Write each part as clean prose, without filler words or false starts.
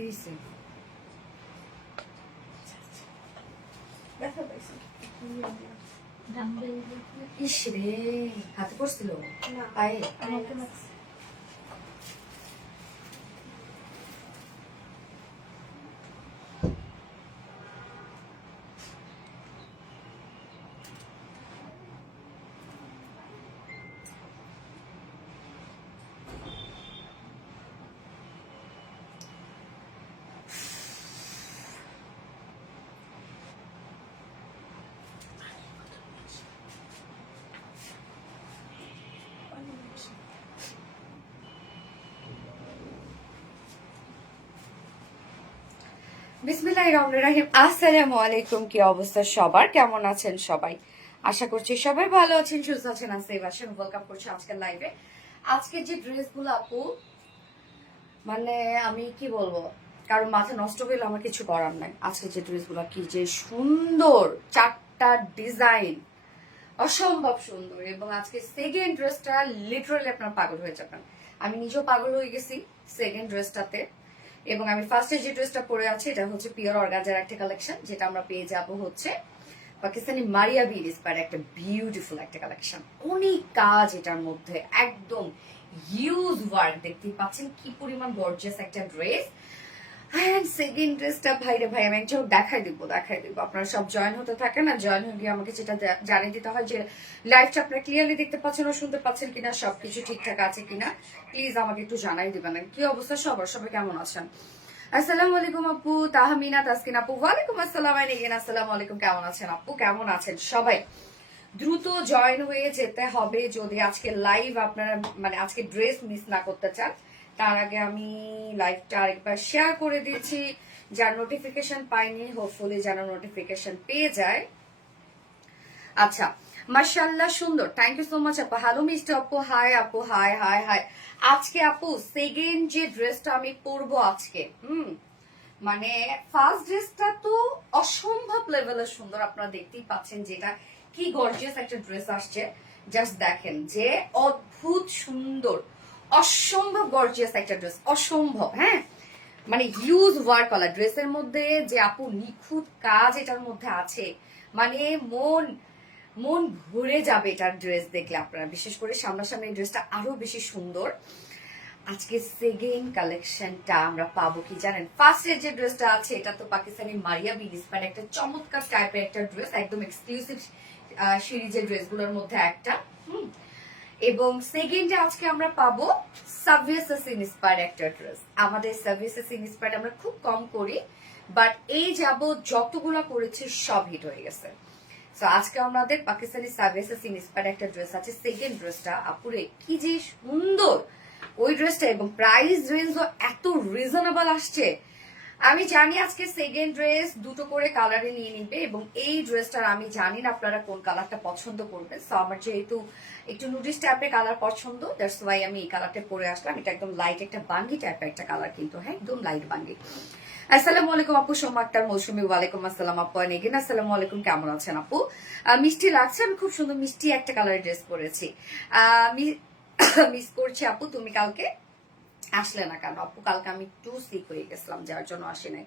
হয়েছে? ইস রে, হাতে পড়ছিল পায়ে? বিসমিল্লাহির রহমানির রহিম। আসসালামু আলাইকুম। কি অবস্থা সবার? কেমন আছেন সবাই? আশা করছি সবাই ভালো আছেন, সুস্থ আছেন, আর সেভ আছেন। ওয়েলকাম করছি আজকের লাইভে। আজকে যে ড্রেসগুলো আপু, মানে আমি কি বলবো, কারণ মাথা নষ্ট হইলে আমার কিছু করার নাই। আজকে যে ড্রেসগুলো কি যে সুন্দর, চারটা ডিজাইন অসম্ভব সুন্দর। এবং আজকে সেকেন্ড ড্রেসটা লিটারালি আপনার পাগল হয়ে যাবেন। আমি নিজেও পাগল হয়ে গেছি সেকেন্ড ড্রেসটাতে। এবং আমি ফার্স্টে যে ড্রেসটা পরে আছি এটা হচ্ছে পিওর অর্গানজার একটা কালেকশন, যেটা আমরা পেয়ে যাব হচ্ছে পাকিস্তানি মারিয়া বি ইন্সপায়ার্ড একটা বিউটিফুল একটা কালেকশন। অনেক কাজ এটার মধ্যে, একদম হিউজ ওয়ার্ক। দেখতেই পাচ্ছেন কি পরিমাণ গর্জিয়াস একটা ড্রেস। হ্যাঁ, সেকেন্ড ড্রেসটা ভাইরে ভাই আমি একজন দেখাই দিব। আপনারা সব জয়েন হতে থাকেন, আর জয়েন হয়ে গিয়ে আমাকে যেটা জানিয়ে দিতে হয় যে লাইভটা আপনারা ক্লিয়ারলি দেখতে পাচ্ছেন ও শুনতে পাচ্ছেন কিনা, সবকিছু ঠিকঠাক আছে কিনা প্লিজ আমাকে একটু জানাই দিবেন। কি অবস্থা সবার, সবাই কেমন আছেন? আসসালামু আলাইকুম আপু, তাহমিনা তাসকিন আপু। ওয়ালাইকুম আসসালাম। আসসালামু আলাইকুম। কেমন আছেন আপু? কেমন আছেন সবাই? দ্রুত জয়েন হয়ে যেতে হবে যদি আজকে লাইভ আপনারা মানে আজকে ড্রেস মিস না করতে চান। তার আগে আমি লাইভটা আরেকবার শেয়ার করে দিয়েছি, যার নোটিফিকেশন পাইনি হোপফুলি যেন নোটিফিকেশন পেয়ে যায়। আচ্ছা, মাশাআল্লাহ সুন্দর, থ্যাংক ইউ সো মাচ আপু। হ্যালো মিস্টার আপু, হাই আপু, হাই হাই হাই। আজকে আপু সেকেন্ড যে ড্রেসটা আমি পরবো আজকে, মানে ফার্স্ট ড্রেসটা তো অসম্ভব লেভেলের সুন্দর, আপনারা দেখতেই পাচ্ছেন যেটা কি গর্জিয়াস একটা ড্রেস আসছে। জাস্ট দেখেন যে অদ্ভুত সুন্দর, অসম্ভব গর্জিয়াস একটা ড্রেস, অসম্ভব। হ্যাঁ, মানে হিউজ ওয়ার্ক করা ড্রেসের মধ্যে যে আপু নিখুঁত কাজ এটার মধ্যে আছে, মানে মন মন ভরে যাবে এটার ড্রেস দেখলে। আপনারা বিশেষ করে সামনাসামনি ড্রেসটা আরো বেশি সুন্দর। আজকে সেকেন্ড কালেকশনটা আমরা পাবো কি জানেন? ফার্স্টের যে ড্রেসটা আছে এটা তো পাকিস্তানি মারিয়া বি ইন্সপায়ার্ড একটা চমৎকার টাইপের একটা ড্রেস, একদম এক্সক্লুসিভ সিরিজের ড্রেসগুলোর মধ্যে একটা। এবং সেকেন্ডে আজকে আমরা পাবো সার্ভিসেস ইন্সপায়ার্ড একটা ড্রেস। আমাদের সার্ভিসেস ইন্সপায়ার্ড আমরা খুব কম করি, বাট এই যাবত যতগুলো করেছে সব হিট হয়ে গেছে। সো আজকে আমাদের পাকিস্তানি সার্ভিসেস ইন্সপায়ার্ড একটা ড্রেস আছে। সেকেন্ড ড্রেসটা আপুরে কি যে সুন্দর ওই ড্রেসটা, এবং প্রাইস রেঞ্জও এত রিজনেবল আসছে। আমি জানি আজকে সেকেন্ড ড্রেস দুটো করে কালারে নিয়ে নিবে, এবং এই ড্রেসটার আমি জানি না আপনারা কোন কালারটা পছন্দ করবেন। সো আমার যেহেতু একটু নুডিস টাইপের কালার পছন্দ, দ্যাটস ওয়াই আমি এই কালারটা পরে আসলাম। এটা একদম লাইট একটা বাঙ্গি টাইপের একটা কালার, কিন্তু হ্যাঁ একদম লাইট বাঙ্গি। আসসালামু আলাইকুম আপু, সোমা আক্তার মৌসুমী। ওয়ালাইকুম আসসালাম আপু। এগেন আসসালামু আলাইকুম। কেমন আছেন আপু? মিষ্টি লাগছে, আমি খুব সুন্দর মিষ্টি একটা কালারের ড্রেস পরেছি। মিস করছি আপু, তুমি কালকে আসলে না কেন আপু? কালকে আমি একটু সিক হয়ে গেছিলাম, যার জন্য আসি নাই।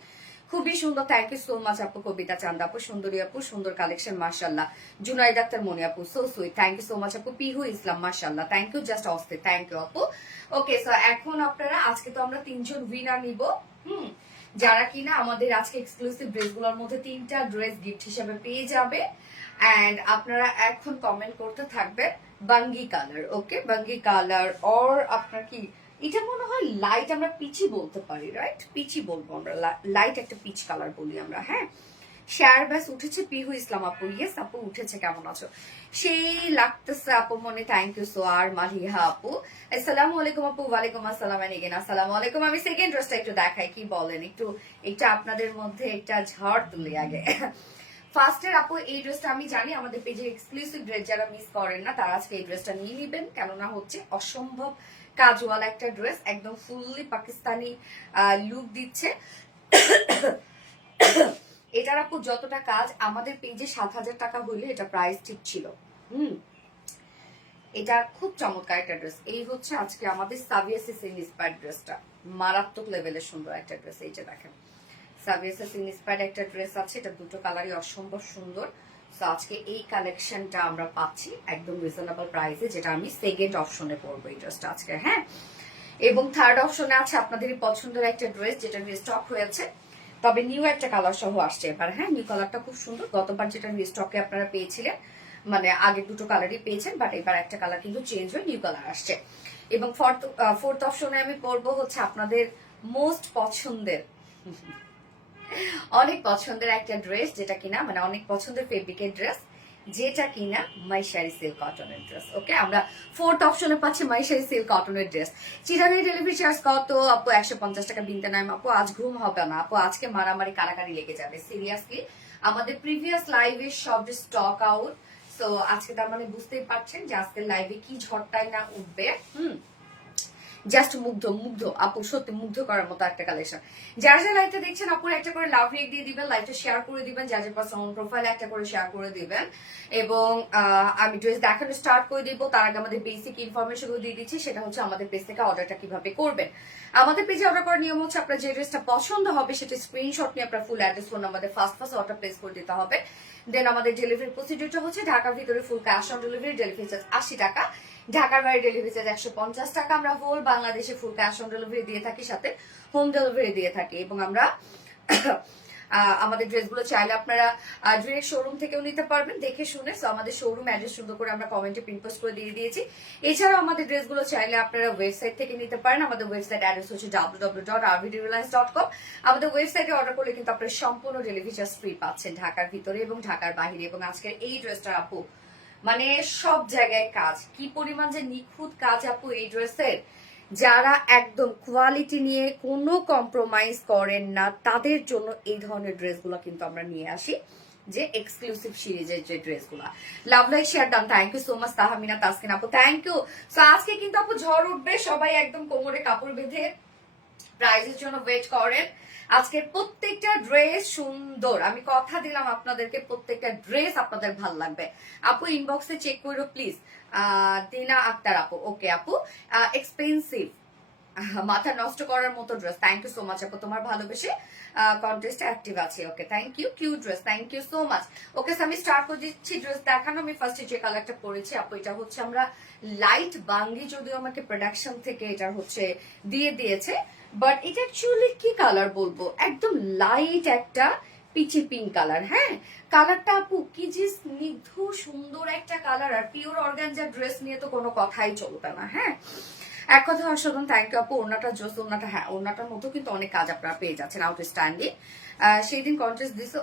খুবই সুন্দর, থ্যাংক ইউ সো মাচ আপু। কবিতা চাঁদ আপু, সুন্দরী আপু, সুন্দর কালেকশন মাশাআল্লাহ। জুনাইদ আক্তার মনি আপু, so sweet, thank you so much আপু। পিহু ইসলাম মাশাআল্লাহ, থ্যাংক ইউ, জাস্ট অস্থির, থ্যাংক ইউ আপু। ওকে, সো এখন আপনারা আজকে তো আমরা 3 জন উইনার নিব, যারা কিনা আমাদের আজকে এক্সক্লুসিভ ড্রেসগুলোর মধ্যে 3টা ড্রেস গিফট হিসেবে পেয়ে যাবে। এন্ড আপনারা এখন কমেন্ট করতে থাকবেন বাঙ্গি কালার। ওকে, বাঙ্গি কালার। অর আপনার কি এটা মনে হয় লাইট, আমরা পিচি বলতে পারি, রাইট? পিচি বলবো আমরা, লাইট একটা পিচ কালার বলি আমরা। হ্যাঁ, শেয়ার ব্যাস উঠেছে পিহু ইসলাম আপু। ইয়েস আপু উঠেছে, কেমন আছো? সেই লাগতেছে আপু মনে, থ্যাংক ইউ সো। আর মালিহা আপু, আসসালামু আলাইকুম আপু। ওয়ালাইকুম আসসালাম। এগেন আসসালামু আলাইকুম। আমি সেকেন্ড ড্রেসটা একটু দেখাই, কি বলেন? একটু এটা আপনাদের মধ্যে একটা ঝড় তুলে আগে। ফার্স্টের আপু এই ড্রেসটা আমি জানি আমাদের পেজে এক্সক্লুসিভ ড্রেস যারা মিস করেন না তারা আজকে এই ড্রেসটা নিয়ে নিবেন, কেননা হচ্ছে অসম্ভব কাজওয়ালা একটা ড্রেস, একদম ফুললি পাকিস্তানি লুক দিচ্ছে। এটার আপু যতটা কাজ আমাদের পেজে 7,000 টাকা হইলে এটা প্রাইস ঠিক ছিল। এটা খুব চমৎকার একটা ড্রেস। এই হচ্ছে আজকে আমাদের সাবিয়াসিস ইন্সপায়ার্ড ড্রেসটা। মারাত্মক লেভেলের সুন্দর একটা ড্রেস। এই যে দেখেন সাবিয়া সাসিন ইন্সপায়ার্ড একটা ড্রেস আছে, এটা দুটো কালারই অসম্ভব সুন্দর। তো আজকে এই কালেকশনটা আমরা পাচ্ছি একদম রিজনেবল প্রাইসে, যেটা আমি সেকেন্ড অপশনে পরবো এই ড্রেসটা আজকে। হ্যাঁ, এবং থার্ড অপশনে আছে আপনাদেরই পছন্দের একটা ড্রেস, যেটা রিস্টক হয়েছে, তবে নিউ একটা কালার সহ আসছে এবার। হ্যাঁ, নিউ কালারটা খুব সুন্দর। গতবার যেটা রিস্টকে আপনারা পেয়েছিলেন, মানে আগে দুটো কালারই পেয়েছেন, বাট এবার একটা কালার কিন্তু চেঞ্জ হয়ে নিউ কালার আসছে। এবং ফোর্থ অপশনে আমি পরবো হচ্ছে আপনাদের মোস্ট পছন্দের, অনেক পছন্দের একটা ড্রেস, যেটা কিনা মানে অনেক পছন্দের ফেব্রিকের ড্রেস, যেটা কিনা মাইশারি সিল্ক কটনের ড্রেস। ওকে, আমরা ফোর্থ অপশনে পাচ্ছি মাইশারি সিল্ক কটনের ড্রেস। চিটাগাং ডেলিভারি চার্জ কত আপু? 150 টাকা। বিনতে নাইম আপু, আজ ঘুম হবে না আপু, আজকে মারামারি কারাকারি লেগে যাবে সিরিয়াসলি। আমাদের প্রিভিয়াস লাইভে সব স্টক আউট। সো আজকে তার মানে বুঝতেই পারছেন যে আজকের লাইভে কি ঝড়টাই না উঠবে। জাস্ট মুগ্ধ মুগ্ধ আপু, সত্যি মুগ্ধ করার মতো একটা কালেকশন। যারা যারা লাইভটা দেখছেন আপুর একটা করে লাভ রেক দিয়ে দিবেন, লাইভটা শেয়ার করে দিবেন, যার যার পার্সোনাল প্রোফাইলে একটা করে শেয়ার করে দিবেন। এবং আমি ড্রেস দেখানো স্টার্ট করে দিব, তার আগে আমাদের বেসিক ইনফরমেশন দিয়ে দিচ্ছি, সেটা হচ্ছে আমাদের পেজ থেকে অর্ডারটা কিভাবে করবেন। আমাদের পেজে অর্ডার করার নিয়ম হচ্ছে আপনার যে ড্রেসটা পছন্দ হবে সেটা স্ক্রিনশট নিয়ে আপনার ফুল অ্যাড্রেস ফোন নাম্বারে ফার্স্ট অর্ডার প্লেস করে দিতে হবে। দেন আমাদের ডেলিভারি প্রসিডিউরটা হচ্ছে ঢাকার ভিতরে full cash on delivery, delivery charge 80 টাকা, ঢাকার বাইরে ডেলিভারি চার্জ 150 টাকা। আমরা হোল বাংলাদেশে ফুল ক্যাশ অন ডেলিভারি দিয়ে থাকি, সাথে হোম ডেলিভারি দিয়ে থাকি। এবং আমরা আমাদের ড্রেসগুলো চাইলে আপনারা ডিরেক্ট শোরুম থেকেও নিতে পারবেন দেখে শুনে। সো আমাদের শোরুম অ্যাড্রেস সুন্দর করে আমরা কমেন্টে পিন পোস্ট করে দিয়ে দিয়েছি। এছাড়াও আমাদের ড্রেসগুলো চাইলে আপনারা ওয়েবসাইট থেকে নিতে পারেন। আমাদের ওয়েবসাইট অ্যাড্রেস হচ্ছে www.rvdreliance.com। আমাদের ওয়েবসাইটে অর্ডার করলে কিন্তু আপনারা সম্পূর্ণ ডেলিভারি চার্জ ফ্রি পাচ্ছেন ঢাকার ভিতরে এবং ঢাকার বাইরে। এবং আজকের এই ড্রেসটা আপু মানে সব জায়গায় কাজ, কি পরিমাণ যে নিখুঁত কাজ আপু এই ড্রেসের। যারা একদম কোয়ালিটি নিয়ে কোনো কম্প্রোমাইজ করেন না, তাদের জন্য এই ধরনের ড্রেসগুলো কিন্তু আমরা নিয়ে আসি, যে এক্সক্লুসিভ সিরিজের যে ড্রেসগুলো। Love like share done. Thank you so much Tahmina Taskin আপু, থ্যাংক ইউ। সো আজকে কিন্তু আপু ঝড় উঠবে, সবাই একদম কোমরে কাপড় বেঁধে প্রাইজের জন্য ওয়েট করেন। আজকে প্রত্যেকটা ড্রেস সুন্দর, আমি কথা দিলাম আপনাদেরকে প্রত্যেকটা ড্রেস আপনাদের ভালো লাগবে। আপু ইনবক্সে চেক করো প্লিজ। দিনা আক্তার আপু, ওকে আপু, এক্সপেন্সিভ মাথা নষ্ট করার মতো dress. Thank you so much আপু, তোমার ভালোবেসে কন্টেস্টে অ্যাক্টিভ আছে। Okay, thank you, cute dress, thank you so much. Okay, আমি স্টার্ট করে দিচ্ছি ড্রেস দেখানো। আমি ফার্স্টে যে কালারটা পরেছি আপু, এটা হচ্ছে আমরা লাইট বাঙ্গি, যদিও আমাকে প্রোডাকশন থেকে এটা হচ্ছে দিয়ে দিয়েছে, বাট এটা অ্যাকচুয়ালি কি কালার বলবো, একদম লাইট একটা পিচি পিঙ্ক কালার। হ্যাঁ, কালারটা আপু কি যে স্নিগ্ধ সুন্দর একটা কালার, আর পিওর অর্গানজা ড্রেস নিয়ে তো কোনো কথাই চলবে না। হ্যাঁ, এক কথা অসাধারণ। থ্যাংক ইউ আপু। ওড়নাটা জোস, ওড়নাটা হ্যাঁ ওড়নাটার মতো কিন্তু অনেক কাজ আপনারা পেয়ে যাচ্ছেন আউটস্ট্যান্ডিং। সেই দিন কন্টেস্ট দিছো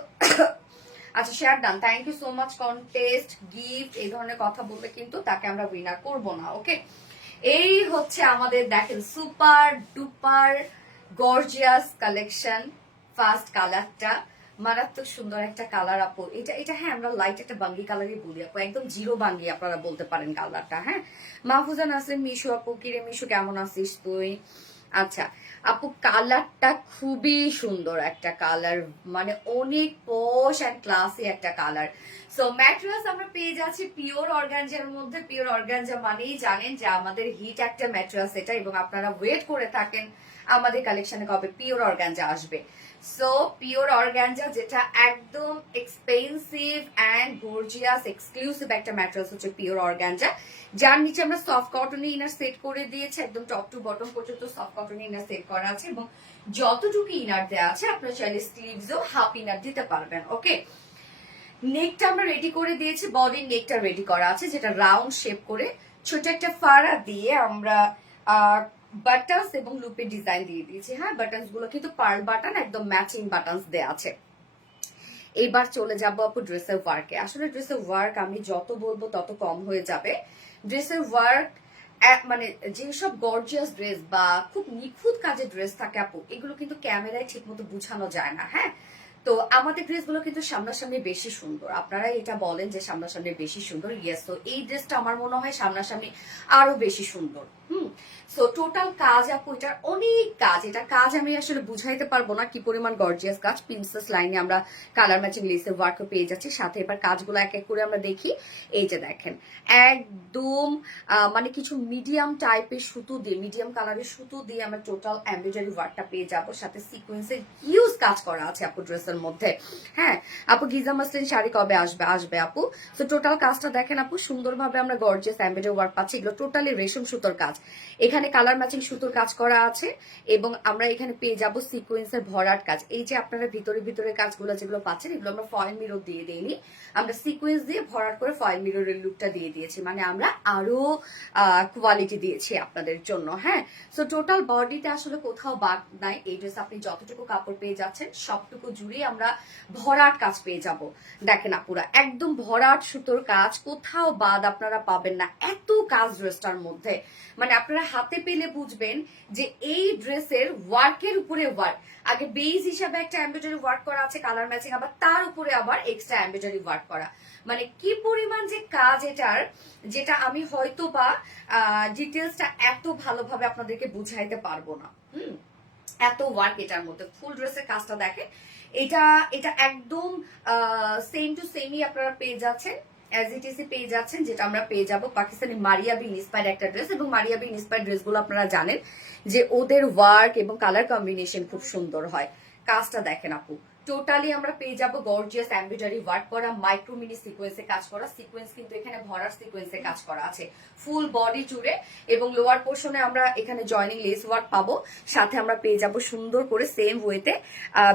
আচ্ছা, share done, thank you so much. Contest gift এই ধরনের কথা বললে কিন্তু তাকে আমরা উইনার করবো না। ওকে, এই হচ্ছে আমাদের দেখেন super duper gorgeous collection. First কালারটা মারাত্মক সুন্দর একটা কালার আপু, এটা হ্যাঁ আমরা লাইট একটা বাঙ্গি কালারই বলি আপু, একদম জিরো বাঙ্গি আপনারা বলতে পারেন কালারটা। হ্যাঁ, মাহফুজা নাসরিন মিশু আপু, কিরে মিশু কেমন আছিস তুই? আচ্ছা আপু, কালারটা খুবই সুন্দর একটা কালার, মানে অনেক পশ অ্যান্ড ক্লাসি একটা কালার। সো ম্যাটেরিয়ালস আমরা পেয়ে যাচ্ছি পিওর অর্গানজার মধ্যে। পিওর অর্গানজা মানেই জানেন যে আমাদের হিট একটা ম্যাটেরিয়ালস এটা, এবং আপনারা ওয়েট করে থাকেন আমাদের কালেকশনে কবে পিওর অর্গানজা আসবে। সো পিওর অর্গানজা, যেটা একদম এক্সপেন্সিভ অ্যান্ড গর্জিয়াস এক্সক্লুসিভ একটা ম্যাটেরিয়ালস হচ্ছে পিওর অর্গানজা, যার নিচে আমরা সফট কটন ইনার সেট করে দিয়েছি, একদম টপ টু বটম পর্যন্ত সফট কটন ইনার সেট করা আছে, এবং যতটুকু ইনার দেওয়া আছে আপনারা চাইলে স্লিভসও হাফ ইনার দিতে পারবেন। ওকে, নেকটা আমরা রেডি করে দিয়েছি, বডির নেকটা রেডি করা আছে, যেটা রাউন্ড শেপ করে ছোট একটা ফাড়া দিয়ে আমরা বাটনস এবং লুপের ডিজাইন দিয়ে দিয়েছি। হ্যাঁ, বাটনস গুলো কিন্তু পার্ল বাটন, একদম ম্যাচিং বাটনস দেওয়া আছে। এইবার চলে যাব আপু ড্রেসের ওয়ার্কে। আসলে ড্রেসের ওয়ার্ক আমি যত বলবো তত কম হয়ে যাবে। ড্রেসের ওয়ার্ক মানে যেসব গর্জিয়াস ড্রেস বা খুব নিখুঁত কাজের ড্রেস থাকে আপু, এগুলো কিন্তু ক্যামেরায় ঠিক মতো বোঝানো যায় না। হ্যাঁ, তো আমাদের ড্রেসগুলো কিন্তু সামনাসামনি বেশি সুন্দর। আপনারা এটা বলেন যে সামনাসামনি বেশি সুন্দর, ইয়েস। তো এই ড্রেসটা আমার মনে হয় সামনাসামনি আরো বেশি সুন্দর। সো টোটাল কাজ আপু এটার অনেক কাজ, এটা কাজ আমি আসলে বুঝাইতে পারবো না কি পরিমাণ গর্জিয়াস কাজ। প্রিন্সেস লাইনে আমরা কালার ম্যাচিং লেসের ওয়ার্কও পেয়ে যাচ্ছি সাথে। এবার কাজগুলো এক এক করে আমরা দেখি। এই যে দেখেন একদম মানে কিছু মিডিয়াম টাইপের সুতো দিয়ে, মিডিয়াম কালারের সুতো দিয়ে আমরা টোটাল এমব্রয়ডারি ওয়ার্কটা পেয়ে যাব, সাথে সিকোয়েন্সের হিউজ কাজ করা আছে আপু ড্রেসের মধ্যে। হ্যাঁ আপু গিজা মাসলিন শাড়ি কবে আসবে? আসবে আপু। সো টোটাল কাজটা দেখেন আপু, সুন্দরভাবে আমরা গর্জিয়াস এমব্রয়ডারি ওয়ার্ক পাচ্ছি। এগুলো টোটালি রেশম সুতোর কাজ, এখানে কালার ম্যাচিং সুতোর কাজ করা আছে এবং আমরা এখানে পেয়ে যাব সিকোয়েন্সের ভরাট কাজ। এই যে আপনারা ভিতরে ভিতরে কাজগুলো যেগুলো পাচ্ছেন এগুলো আমরা ফয়েল মিরর দিয়ে দিইনি, আমরা সিকোয়েন্স দিয়ে ভরাট করে ফয়েল মিররের লুকটা দিয়ে দিয়েছি, মানে আমরা আরো কোয়ালিটি দিয়েছি আপনাদের জন্য। হ্যাঁ সো টোটাল বডিতে আসলে কোথাও বাদ নাই। এই ড্রেস আপনি যতটুকু কাপড় পেয়ে যাচ্ছেন সবটুকু জুড়ে আমরা ভরাট কাজ পেয়ে যাব। দেখেন আপুরা একদম ভরাট সুতোর কাজ, কোথাও বাদ আপনারা পাবেন না, এত কাজ ড্রেসটার মধ্যে। মানে আপনারা হাতে পেলে বুঝবেন যে এই ড্রেসের ওয়ার্কের উপরে ওয়ার্ক। আগে বেস হিসাবে একটা এমব্রয়ডারি ওয়ার্ক করা আছে কালার ম্যাচিং, আবার তার উপরে আবার এক্সট্রা এমব্রয়ডারি ওয়ার্ক করা। মানে কি পরিমাণ যে কাজ এটার, যেটা আমি হয়তো বা ডিটেলসটা এত ভালোভাবে আপনাদেরকে বুঝাইতে পারবো না। এত ওয়ার্ক এটার মধ্যে। ফুল ড্রেসের কাজটা দেখেন, এটা এটা একদম সেম টু সেমই আপনারা পেয়ে যাচ্ছেন, অ্যাজ ইট ইজ পেয়ে যাচ্ছেন, যেটা আমরা পেয়ে যাব পাকিস্তানি মারিয়া বি ইন্সপায়ার্ড একটা ড্রেস। এবং মারিয়া বি ইন্সপায়ার্ড ড্রেসগুলো আপনারা জানেন যে ওদের ওয়ার্ক এবং কালার কম্বিনেশন খুব সুন্দর হয়। কাজটা দেখেন আপু, টোটালি আমরা পেয়ে যাব গর্জিয়াস এমব্রয়ডারি ওয়ার্ক করা, মাইক্রো মিনি সিকোয়েন্সে কাজ করা। সিকোয়েন্স কিন্তু এখানে ভরার সিকোয়েন্সে কাজ করা আছে ফুল বডি জুড়ে, এবং লোয়ার পোর্শনে আমরা এখানে জয়নিং লেস ওয়ার্ক পাবো, সাথে আমরা পেয়ে যাব সুন্দর করে সেম ওয়েতে